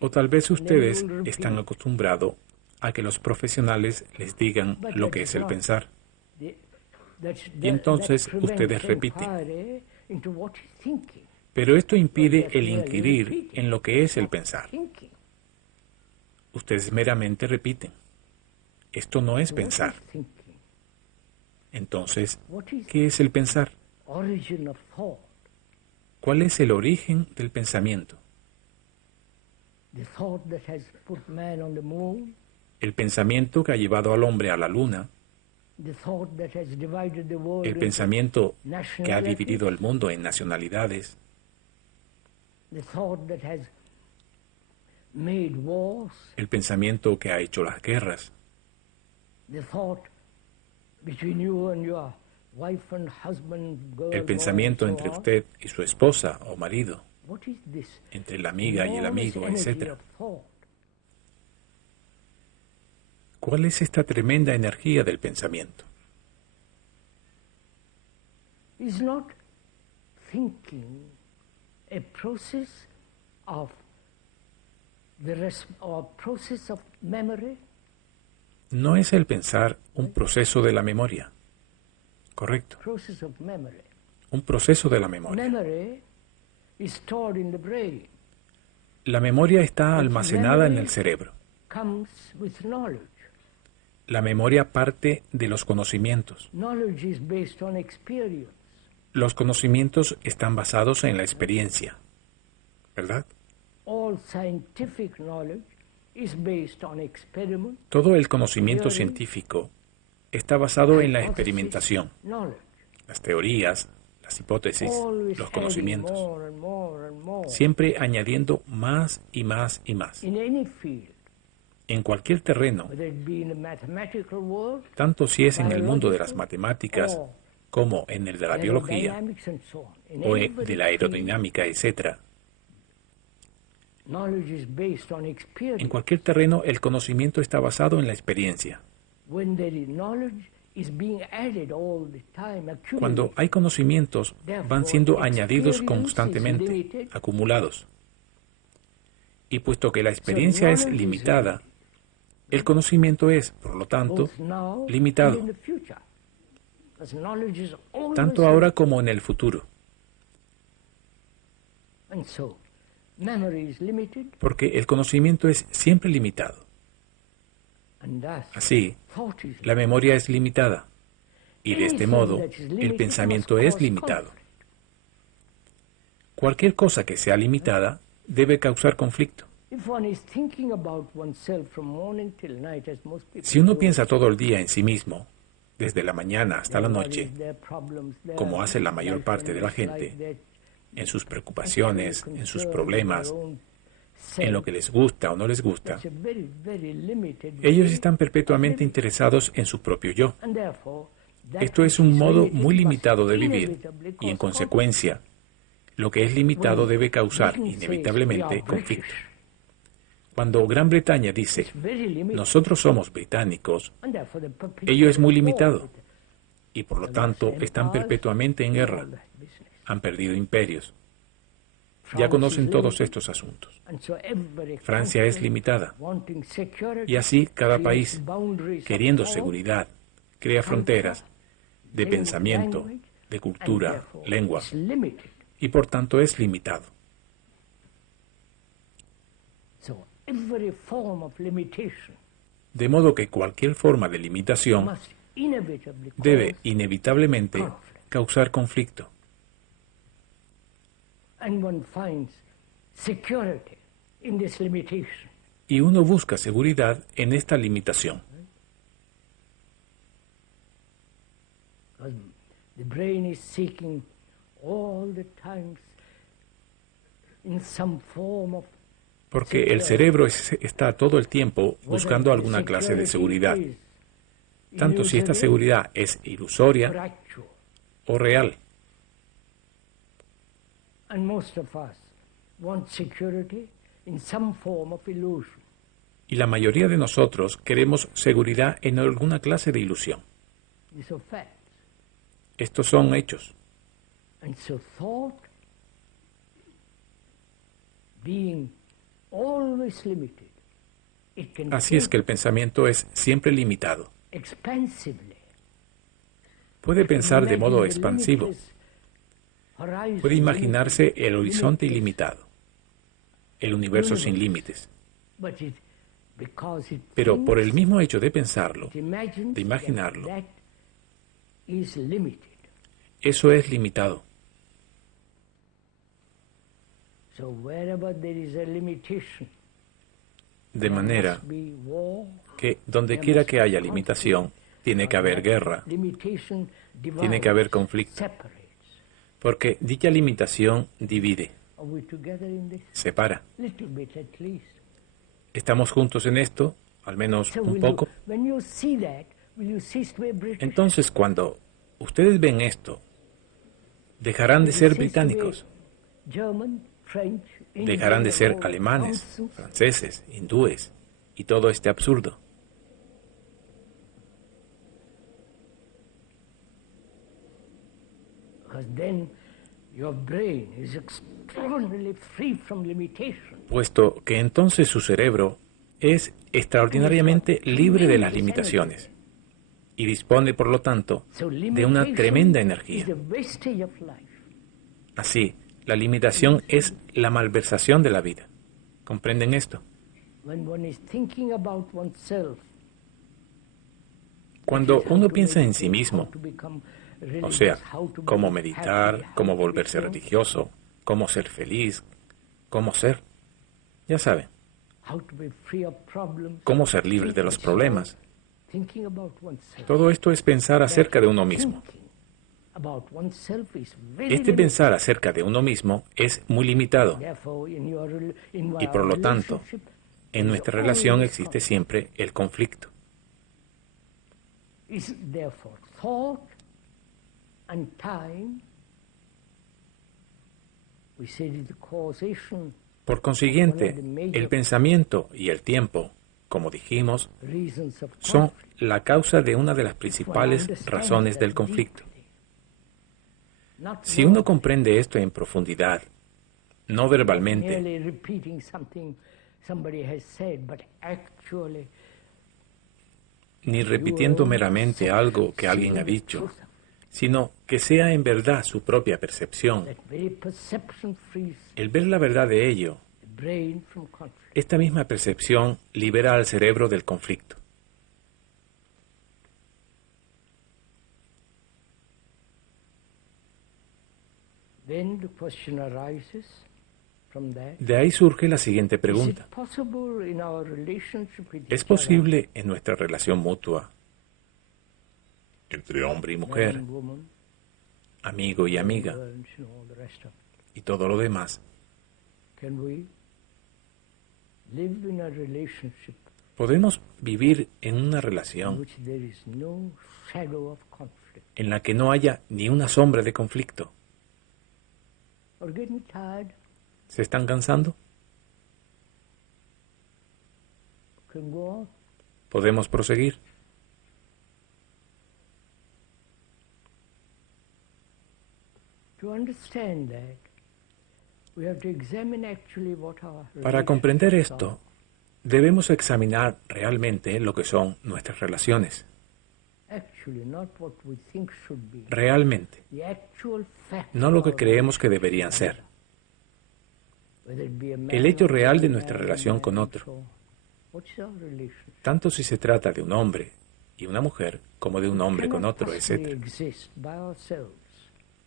O tal vez ustedes están acostumbrados a que los profesionales les digan lo que es el pensar. Y entonces ustedes repiten. Pero esto impide el inquirir en lo que es el pensar. Ustedes meramente repiten. Esto no es pensar. Entonces, ¿qué es el pensar? ¿Cuál es el origen del pensamiento? El pensamiento que ha llevado al hombre a la luna, el pensamiento que ha dividido el mundo en nacionalidades, el pensamiento que ha hecho las guerras, el pensamiento entre usted y su esposa o marido, entre la amiga y el amigo, etc. ¿Cuál es esta tremenda energía del pensamiento? ¿No es el pensar un proceso de la memoria? Correcto. Un proceso de la memoria. La memoria está almacenada en el cerebro. La memoria parte de los conocimientos. Los conocimientos están basados en la experiencia, ¿verdad? Todo el conocimiento científico está basado en la experimentación, las teorías, las hipótesis, los conocimientos, siempre añadiendo más y más y más. En cualquier terreno, tanto si es en el mundo de las matemáticas como en el de la biología o de la aerodinámica, etc. En cualquier terreno, el conocimiento está basado en la experiencia. Cuando hay conocimientos, van siendo añadidos constantemente, acumulados. Y puesto que la experiencia es limitada, el conocimiento es, por lo tanto, limitado, tanto ahora como en el futuro. Porque el conocimiento es siempre limitado. Así, la memoria es limitada, y de este modo, el pensamiento es limitado. Cualquier cosa que sea limitada debe causar conflicto. Si uno piensa todo el día en sí mismo, desde la mañana hasta la noche, como hace la mayor parte de la gente, en sus preocupaciones, en sus problemas, en lo que les gusta o no les gusta, ellos están perpetuamente interesados en su propio yo. Esto es un modo muy limitado de vivir y, en consecuencia, lo que es limitado debe causar inevitablemente conflicto. Cuando Gran Bretaña dice, nosotros somos británicos, ello es muy limitado y, por lo tanto, están perpetuamente en guerra. Han perdido imperios. Ya conocen todos estos asuntos. Francia es limitada. Y así cada país, queriendo seguridad, crea fronteras de pensamiento, de cultura, lengua, y por tanto es limitado. De modo que cualquier forma de limitación debe inevitablemente causar conflicto. Y uno busca seguridad en esta limitación. Porque el cerebro está todo el tiempo buscando alguna clase de seguridad, tanto si esta seguridad es ilusoria o real. Y la mayoría de nosotros queremos seguridad en alguna clase de ilusión. Estos son hechos. Así es que el pensamiento es siempre limitado. Puede pensar de modo expansivo. Puede imaginarse el horizonte ilimitado, el universo sin límites. Pero por el mismo hecho de pensarlo, de imaginarlo, eso es limitado. De manera que donde quiera que haya limitación, tiene que haber guerra, tiene que haber conflicto, porque dicha limitación divide, separa. ¿Estamos juntos en esto? Al menos un poco. Entonces, cuando ustedes ven esto, dejarán de ser británicos, dejarán de ser alemanes, franceses, hindúes y todo este absurdo. Puesto que entonces su cerebro es extraordinariamente libre de las limitaciones y dispone, por lo tanto, de una tremenda energía. Así, la limitación es la malversación de la vida. ¿Comprenden esto? Cuando uno piensa en sí mismo, o sea, cómo meditar, cómo volverse religioso, cómo ser feliz, cómo ser, ya saben, cómo ser libre de los problemas, Todo esto es pensar acerca de uno mismo. Este pensar acerca de uno mismo es muy limitado y por lo tanto, en nuestra relación existe siempre el conflicto. Por consiguiente, el pensamiento y el tiempo, como dijimos, son la causa de una de las principales razones del conflicto. Si uno comprende esto en profundidad, no verbalmente, ni repitiendo meramente algo que alguien ha dicho, sino que sea en verdad su propia percepción, el ver la verdad de ello, esta misma percepción libera al cerebro del conflicto. De ahí surge la siguiente pregunta. ¿Es posible en nuestra relación mutua, entre hombre y mujer, amigo y amiga, y todo lo demás, podemos vivir en una relación en la que no haya ni una sombra de conflicto? ¿Se están cansando? ¿Podemos proseguir? Para comprender esto, debemos examinar realmente lo que son nuestras relaciones. Realmente, no lo que creemos que deberían ser. El hecho real de nuestra relación con otro, tanto si se trata de un hombre y una mujer, como de un hombre con otro, etc.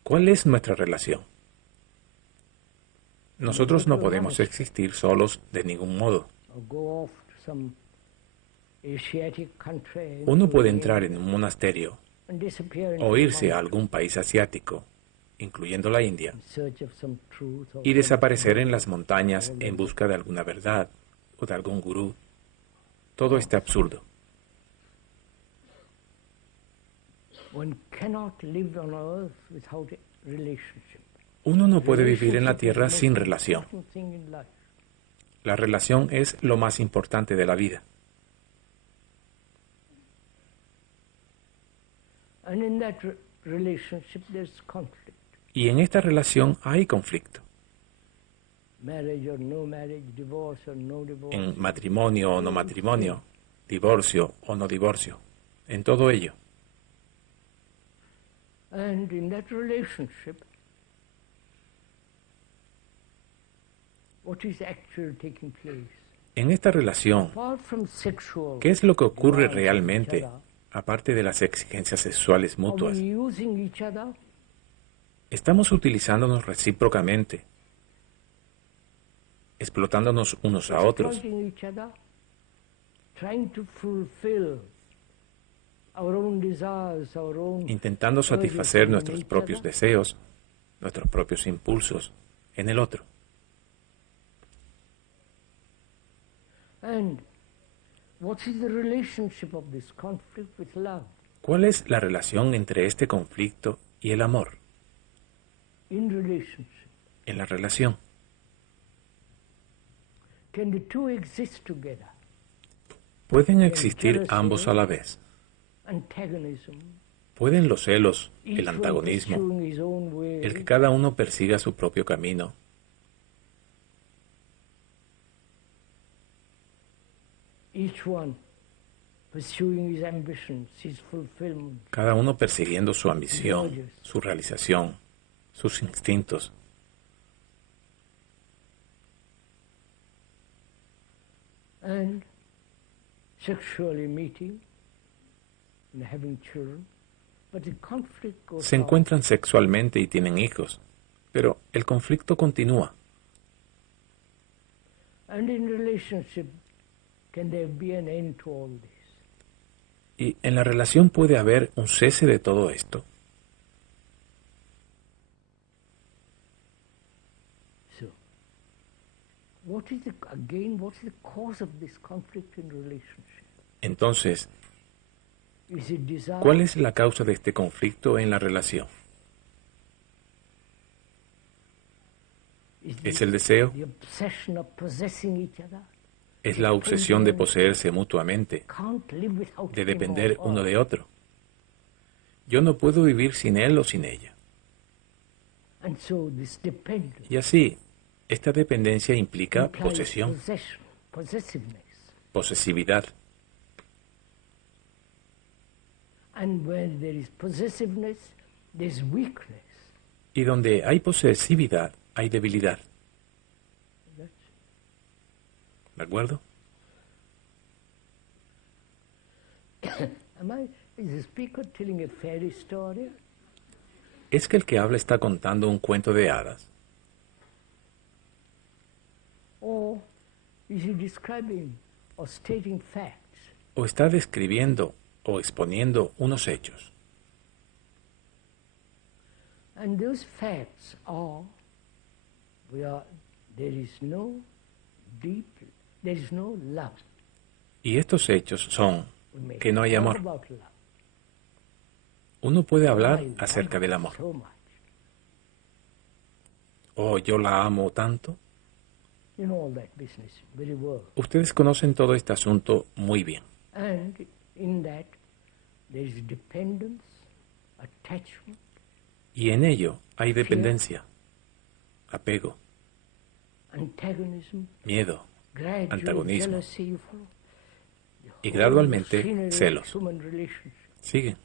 ¿Cuál es nuestra relación? Nosotros no podemos existir solos de ningún modo. Uno puede entrar en un monasterio o irse a algún país asiático, incluyendo la India, y desaparecer en las montañas en busca de alguna verdad o de algún gurú. Todo este absurdo. Uno no puede vivir en la tierra sin relación. La relación es lo más importante de la vida. Y en esta relación hay conflicto. En matrimonio o no matrimonio, divorcio o no divorcio, en todo ello. En esta relación, ¿qué es lo que ocurre realmente, aparte de las exigencias sexuales mutuas? Estamos utilizándonos recíprocamente, explotándonos unos a otros, intentando satisfacer nuestros propios deseos, nuestros propios impulsos en el otro. ¿Cuál es la relación entre este conflicto y el amor? En la relación. ¿Pueden existir ambos a la vez? ¿Pueden los celos, el antagonismo, el que cada uno persiga su propio camino, cada uno persiguiendo su ambición, su realización, sus instintos, se encuentran sexualmente y tienen hijos, pero el conflicto continúa? Y en la relación puede haber un cese de todo esto. So, what is the cause of this conflict in relationship? Entonces, Is it desire? ¿cuál es la causa de este conflicto en la relación? ¿Es el deseo? The obsession of possessing each other? ¿Es la obsesión de poseerse mutuamente, Can't live without de him depender or uno her. de otro? Yo no puedo vivir sin él o sin ella. And so this dependence Y así, esta dependencia implica implies posesión, possessiveness. posesividad. And when there is possessiveness, there's weakness. Y donde hay posesividad, hay debilidad. ¿De acuerdo? Is the speaker telling a fairy story? ¿Es que el que habla está contando un cuento de hadas? Or is he describing or stating facts? ¿O está describiendo o exponiendo unos hechos? And those facts are, there is no love. Y estos hechos son We may que no hay talk amor. about love. Uno puede hablar I acerca love del her amor. so much. Oh, yo la amo tanto. You know all that business very well. Ustedes conocen todo este asunto muy bien. And in that, there is dependence, attachment, Y en ello hay dependencia, apego, antagonism, miedo gradual Antagonismo. jealousy. You follow? y gradualmente Machinery of celos. human relationship. Siguen.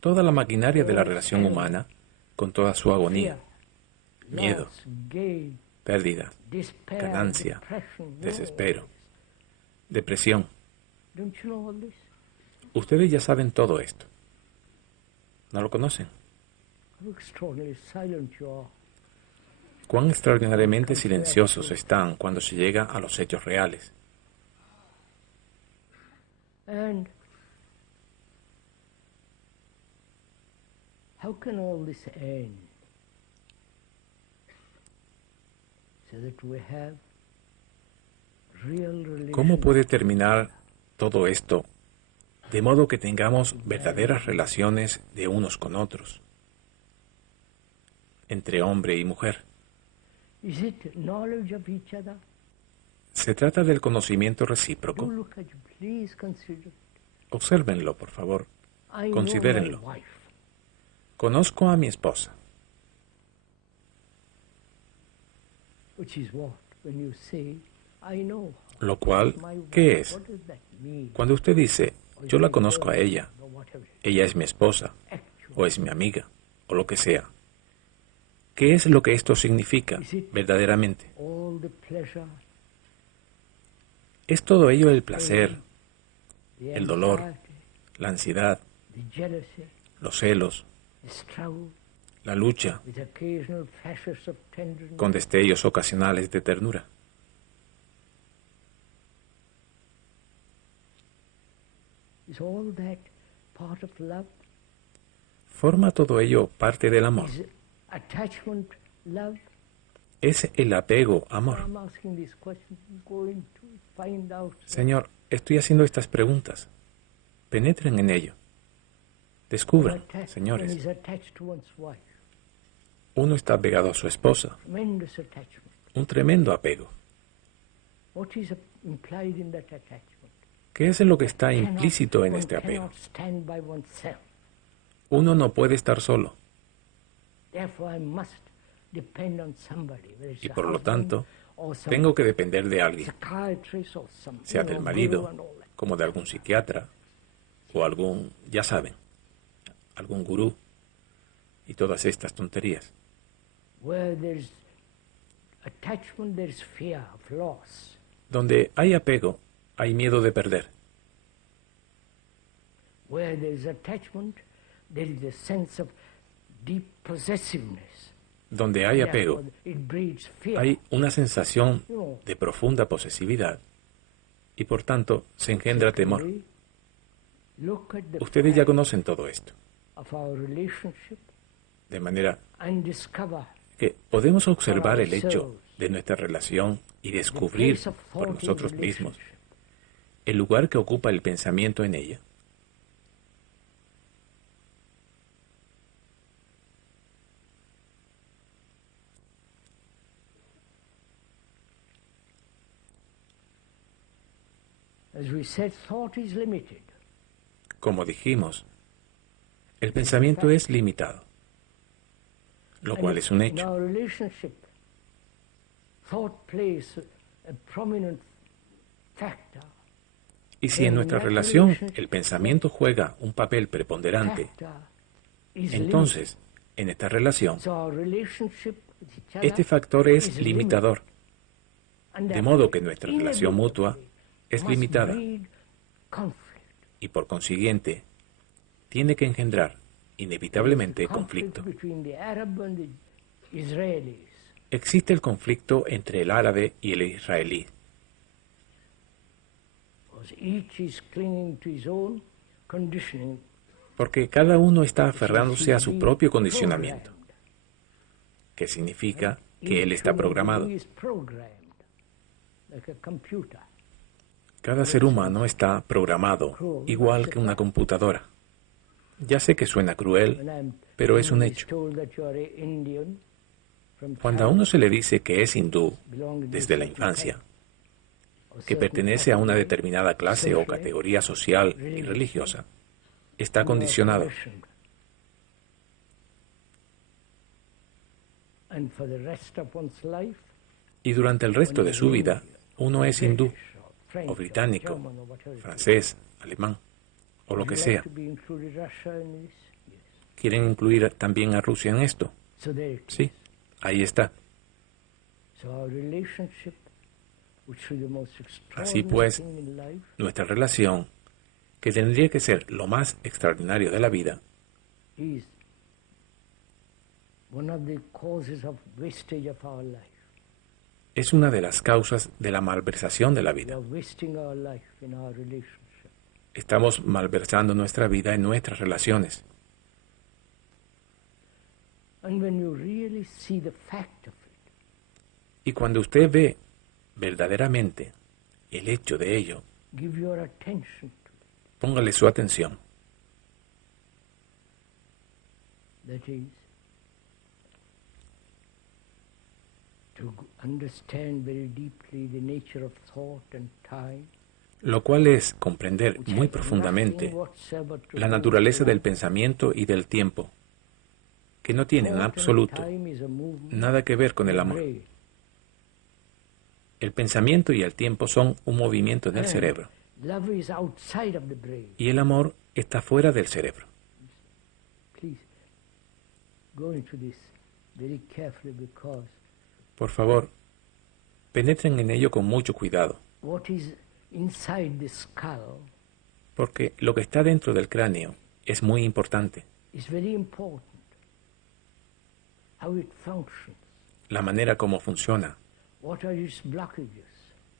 Toda la maquinaria de la relación humana, con toda su agonía, Fear, miedo, loss, gain, pérdida, despair, ganancia, depression, desespero, depresión. Don't you know all this? Ustedes ya saben todo esto. ¿No lo conocen? How extraordinarily silent you are. Cuán extraordinariamente silenciosos están cuando se llega a los hechos reales. And how can all this end? So that we have real ¿Cómo relations. puede terminar todo esto de modo que tengamos verdaderas relaciones de unos con otros, entre hombre y mujer? Is it knowledge of each other? Se trata del conocimiento Do recíproco. look at you, please consider. Obsérvenlo, por favor. I Considérenlo. know my wife. Conozco a mi esposa, Which is what? When you say, I know lo cual, my wife. ¿qué es? What does that mean? Cuando usted dice, yo la conozco a ella, Or whatever. ella es mi esposa, Actually, o es mi amiga, o lo que sea. ¿Qué es lo que esto significa verdaderamente? all the pleasure, ¿Es todo ello el placer, the el dolor, anxiety, la ansiedad, the jealousy, los celos, the struggle, la lucha, with occasional flashes of tenderness? con destellos ocasionales de ternura? Is all that part of love? ¿Forma todo ello parte del amor? Is attachment love? ¿Es el apego amor? I'm asking these questions. I'm going to find out. Señor, estoy haciendo estas preguntas. Penetren en ello. Descubran, One señores. is attached to one's wife. Uno está pegado a su esposa. Tremendous attachment. Un tremendo apego. What is implied in that attachment? ¿Qué es lo que está Cannot- implícito en one este apego? cannot stand by oneself. Uno no puede estar solo. Therefore, I must depend on somebody. Whether it's Y a por lo husband tanto, or some tengo que depender de alguien, psychiatrist or some sea you del know, marido, guru and all that. como de algún psiquiatra, o algún, ya saben, algún gurú, y todas estas tonterías. Where there's attachment, there's fear of loss. Donde hay apego, hay miedo de perder. Where there's attachment, there is a sense of deep possessiveness. Donde hay apego, Therefore, it breeds fear. hay una sensación de profunda posesividad, y por tanto se engendra temor. Secondly, Ustedes ya conocen todo esto, de manera que podemos observar el hecho de nuestra relación y descubrir por nosotros mismos el lugar que ocupa el pensamiento en ella. Como dijimos, el pensamiento es limitado, lo cual es un hecho. Y si en nuestra relación el pensamiento juega un papel preponderante, entonces, en esta relación, este factor es limitador, de modo que nuestra relación mutua es limitada y, por consiguiente, tiene que engendrar inevitablemente conflicto. Existe el conflicto entre el árabe y el israelí, porque cada uno está aferrándose a su propio condicionamiento, que significa que él está programado. Cada ser humano está programado igual que una computadora. Ya sé que suena cruel, pero es un hecho. Cuando a uno se le dice que es hindú desde la infancia, que pertenece a una determinada clase o categoría social y religiosa, está condicionado. Y durante el resto de su vida, uno es hindú, o británico, francés, alemán, o lo que sea. ¿Quieren incluir también a Rusia en esto? Sí, ahí está. Así pues, nuestra relación, que tendría que ser lo más extraordinario de la vida, es una de las causas de la malversación de la vida. Estamos malversando nuestra vida en nuestras relaciones. Y cuando usted ve verdaderamente el hecho de ello, póngale su atención. Lo cual es comprender muy profundamente la naturaleza del pensamiento y del tiempo, que no tienen en absoluto nada que ver con el amor. El pensamiento y el tiempo son un movimiento en el cerebro, y el amor está fuera del cerebro. Por favor, penetren en ello con mucho cuidado, porque lo que está dentro del cráneo es muy importante. La manera como funciona,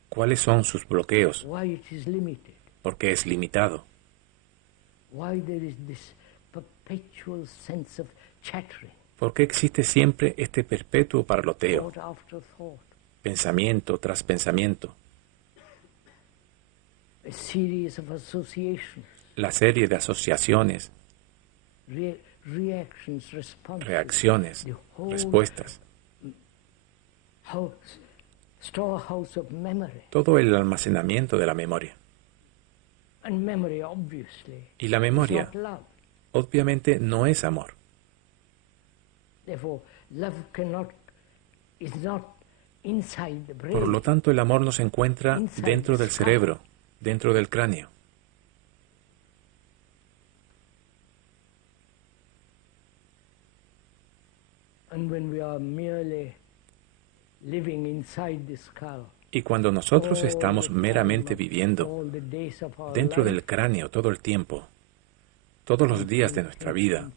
cuáles son sus bloqueos, por qué es limitado, por qué existe siempre este perpetuo parloteo, pensamiento tras pensamiento, la serie de asociaciones, reacciones, respuestas, todo el almacenamiento de la memoria. Y la memoria, obviamente, no es amor. Por lo tanto, el amor no se encuentra dentro del cerebro, dentro del cráneo. Y cuando nosotros estamos meramente viviendo dentro del cráneo todo el tiempo, todos los días de nuestra vida,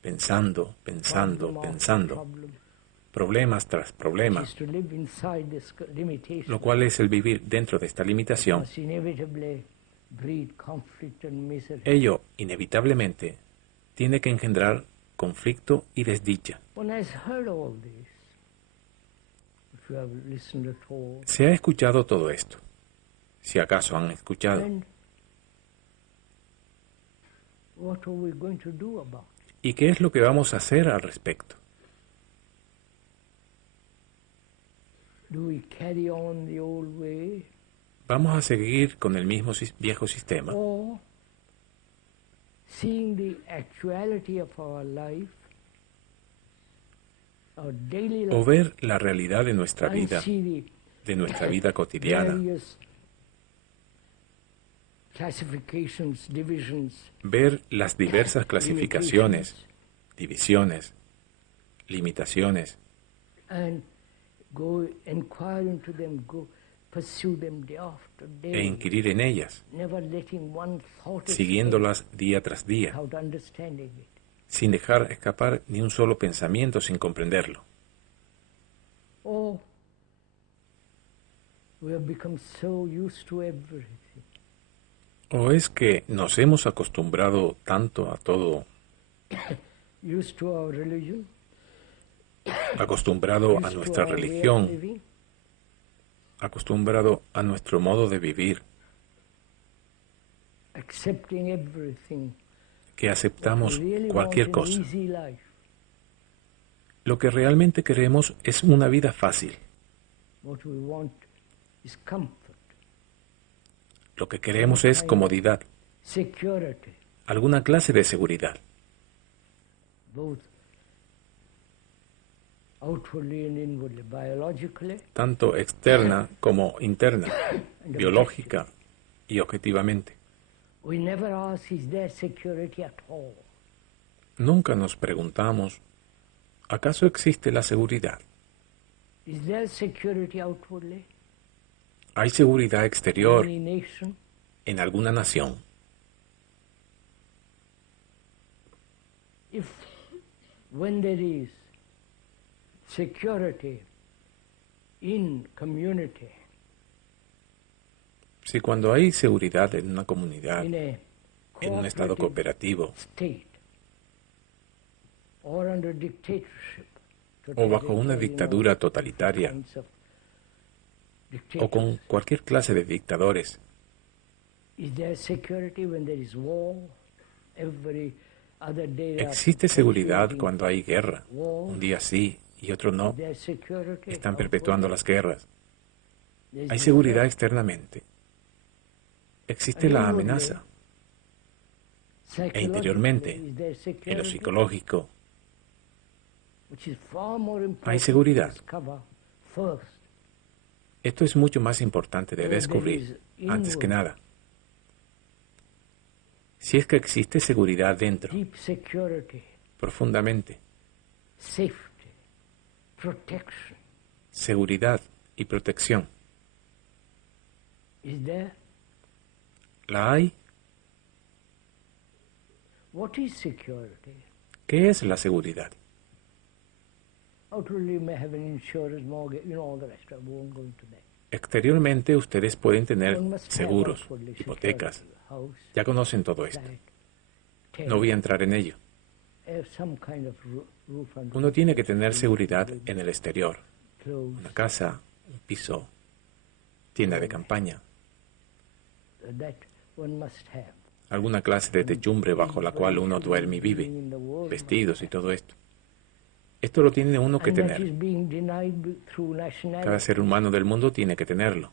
pensando, problemas tras problemas, lo cual es el vivir dentro de esta limitación, Ello, inevitablemente, tiene que engendrar conflicto y desdicha. Se ha escuchado todo esto, si acaso han escuchado. ¿Y qué es lo que vamos a hacer al respecto? ¿Vamos a seguir con el mismo viejo sistema? ¿O ver la realidad de nuestra vida cotidiana? Ver las diversas clasificaciones, divisiones, limitaciones, e inquirir en ellas, siguiéndolas día tras día, sin dejar escapar ni un solo pensamiento sin comprenderlo. ¿O es que nos hemos acostumbrado tanto a todo, acostumbrado a nuestra religión, acostumbrado a nuestro modo de vivir, que aceptamos cualquier cosa? Lo que realmente queremos es una vida fácil. Lo que queremos es comodidad, alguna clase de seguridad. Tanto externa como interna, biológica y objetivamente. Nunca nos preguntamos, ¿acaso existe la seguridad? ¿Hay seguridad exterior en alguna nación? Si cuando hay seguridad en una comunidad, en un estado cooperativo, o bajo una dictadura totalitaria, o con cualquier clase de dictadores, ¿existe seguridad cuando hay guerra? Un día sí y otro no. Están perpetuando las guerras. ¿Hay seguridad externamente? Existe la amenaza. E interiormente, en lo psicológico, ¿hay seguridad? Esto es mucho más importante de descubrir, antes que nada. Si es que existe seguridad dentro, profundamente, seguridad y protección, ¿la hay? ¿Qué es la seguridad? Exteriormente ustedes pueden tener seguros, hipotecas. Ya conocen todo esto. No voy a entrar en ello. Uno tiene que tener seguridad en el exterior. Una casa, un piso, tienda de campaña. Alguna clase de techumbre bajo la cual uno duerme y vive. Vestidos y todo esto. Esto lo tiene uno que tener. Cada ser humano del mundo tiene que tenerlo.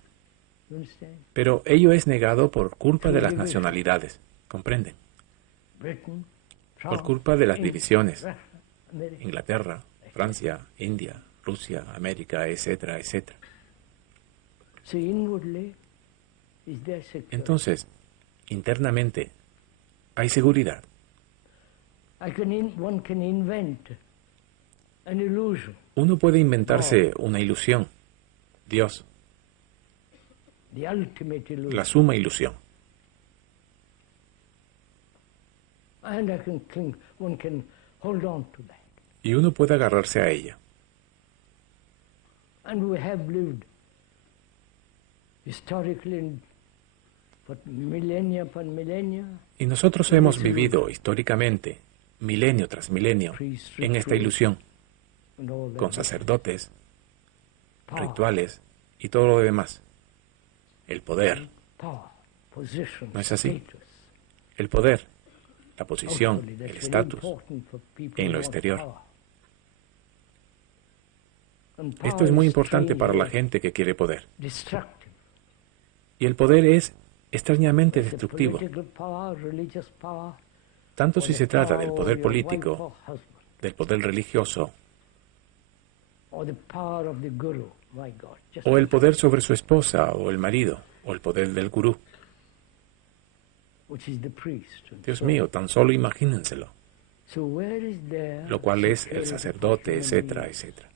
Pero ello es negado por culpa de las nacionalidades. ¿Comprenden? Por culpa de las divisiones. Inglaterra, Francia, India, Rusia, América, etcétera, etcétera. Entonces, internamente, ¿hay seguridad? Uno puede inventarse una ilusión. Dios. La suma ilusión. Y uno puede agarrarse a ella. Y nosotros hemos vivido históricamente, milenio tras milenio, en esta ilusión, con sacerdotes, rituales y todo lo demás. El poder. ¿No es así? El poder, la posición, el estatus en lo exterior. Esto es muy importante para la gente que quiere poder. Y el poder es extrañamente destructivo, tanto si se trata del poder político, del poder religioso, o el poder sobre su esposa o el marido, o el poder del gurú. Dios mío, tan solo imagínenselo. Lo cual es el sacerdote, etcétera, etcétera.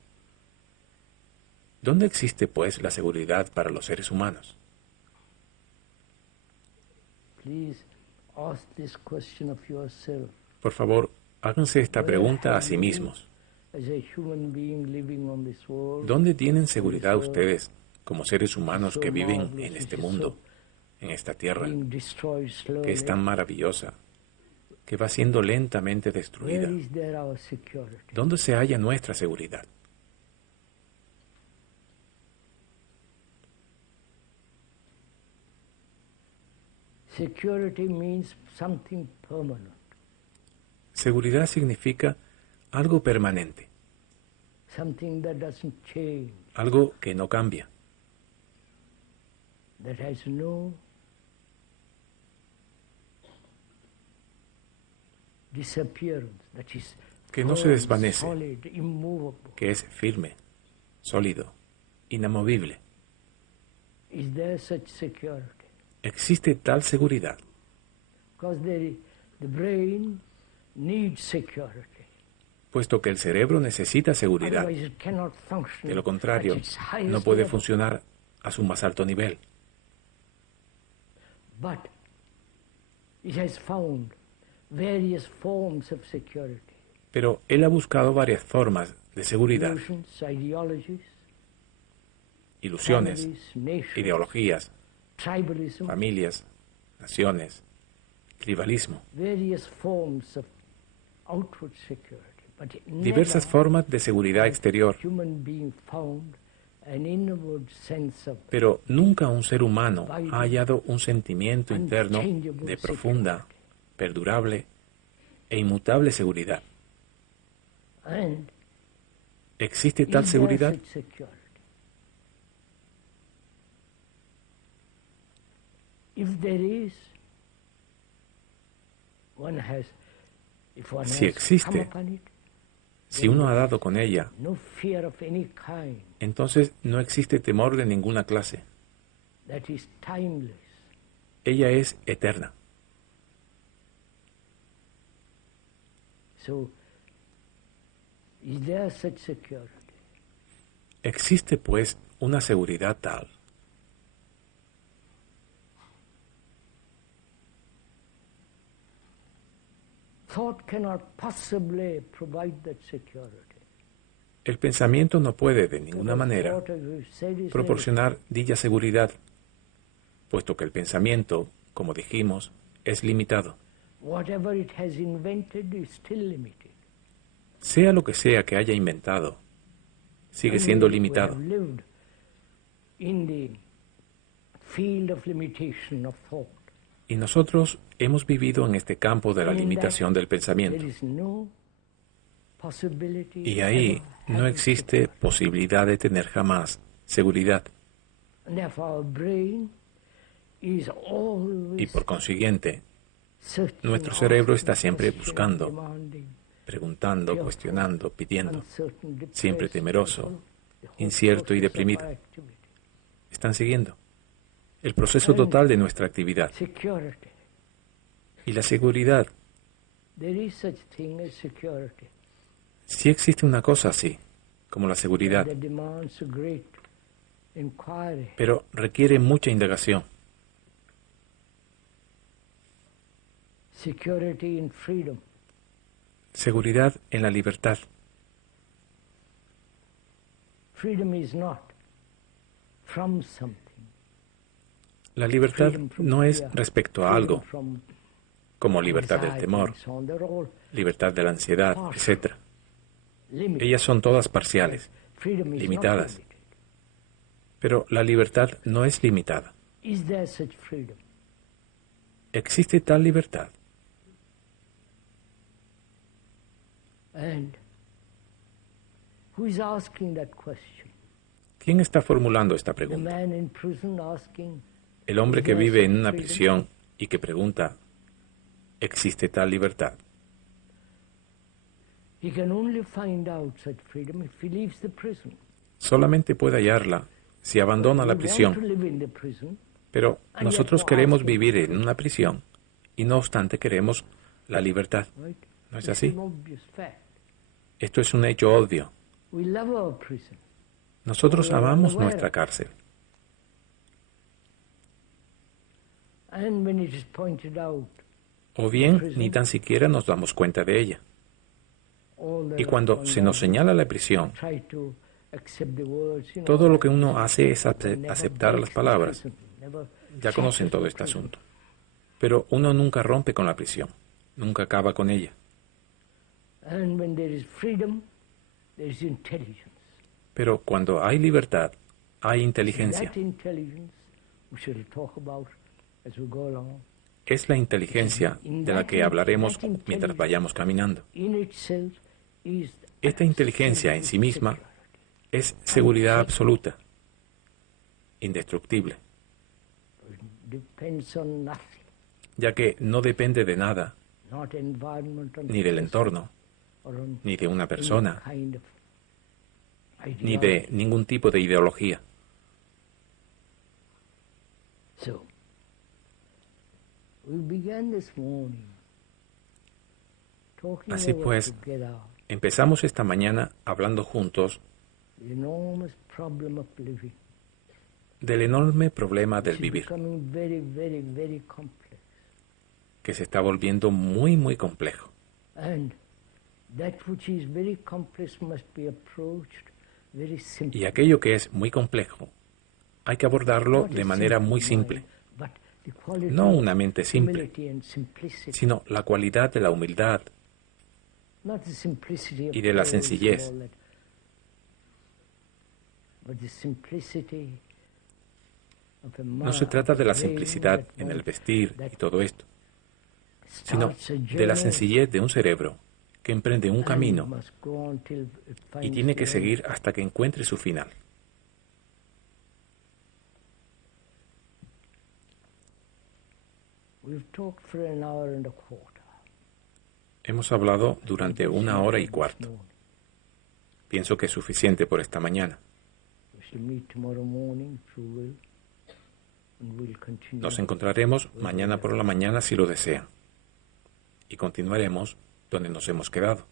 ¿Dónde existe, pues, la seguridad para los seres humanos? Por favor, háganse esta pregunta a sí mismos. ¿Dónde tienen seguridad ustedes como seres humanos que viven en este mundo, en esta tierra, que es tan maravillosa, que va siendo lentamente destruida? ¿Dónde se halla nuestra seguridad? Seguridad significa algo permanente, algo que no cambia, que no se desvanece, que es firme, sólido, inamovible. ¿Existe tal seguridad? Puesto que el cerebro necesita seguridad. De lo contrario, no puede funcionar a su más alto nivel. Pero él ha buscado varias formas de seguridad. Ilusiones, ideologías, familias, naciones, tribalismo. Diversas formas de seguridad exterior. Pero nunca un ser humano ha hallado un sentimiento interno de profunda, perdurable e inmutable seguridad. ¿Existe tal seguridad? Si existe, si uno ha dado con ella, entonces no existe temor de ninguna clase. Ella es eterna. ¿Existe, pues, una seguridad tal? El pensamiento no puede de ninguna manera proporcionar dicha seguridad, puesto que el pensamiento, como dijimos, es limitado. Sea lo que sea que haya inventado, sigue siendo limitado. Y nosotros hemos vivido en este campo de la limitación del pensamiento. Y ahí no existe posibilidad de tener jamás seguridad. Y por consiguiente, nuestro cerebro está siempre buscando, preguntando, cuestionando, pidiendo, siempre temeroso, incierto y deprimido. ¿Están siguiendo? El proceso total de nuestra actividad. Y la seguridad. Sí existe una cosa así, como la seguridad, pero requiere mucha indagación. Seguridad en la libertad. La libertad no es respecto a algo, como libertad del temor, libertad de la ansiedad, etc. Ellas son todas parciales, limitadas. Pero la libertad no es limitada. ¿Existe tal libertad? ¿Quién está formulando esta pregunta? El hombre que vive en una prisión y que pregunta, ¿existe tal libertad? Solamente puede hallarla si abandona la prisión. Pero nosotros queremos vivir en una prisión y no obstante queremos la libertad. ¿No es así? Esto es un hecho obvio. Nosotros amamos nuestra cárcel. O bien, ni tan siquiera nos damos cuenta de ella. Y cuando se nos señala la prisión, todo lo que uno hace es aceptar las palabras. Ya conocen todo este asunto. Pero uno nunca rompe con la prisión, nunca acaba con ella. Pero cuando hay libertad, hay inteligencia. Es la inteligencia de la que hablaremos mientras vayamos caminando. Esta inteligencia en sí misma es seguridad absoluta, indestructible, ya que no depende de nada, ni del entorno, ni de una persona, ni de ningún tipo de ideología. Así pues, empezamos esta mañana hablando juntos del enorme problema del vivir, que se está volviendo muy, muy complejo. Y aquello que es muy complejo, hay que abordarlo de manera muy simple. No una mente simple, sino la cualidad de la humildad y de la sencillez. No se trata de la simplicidad en el vestir y todo esto, sino de la sencillez de un cerebro que emprende un camino y tiene que seguir hasta que encuentre su final. Hemos hablado durante 1 hora y cuarto. Pienso que es suficiente por esta mañana. Nos encontraremos mañana por la mañana si lo desean. Y continuaremos donde nos hemos quedado.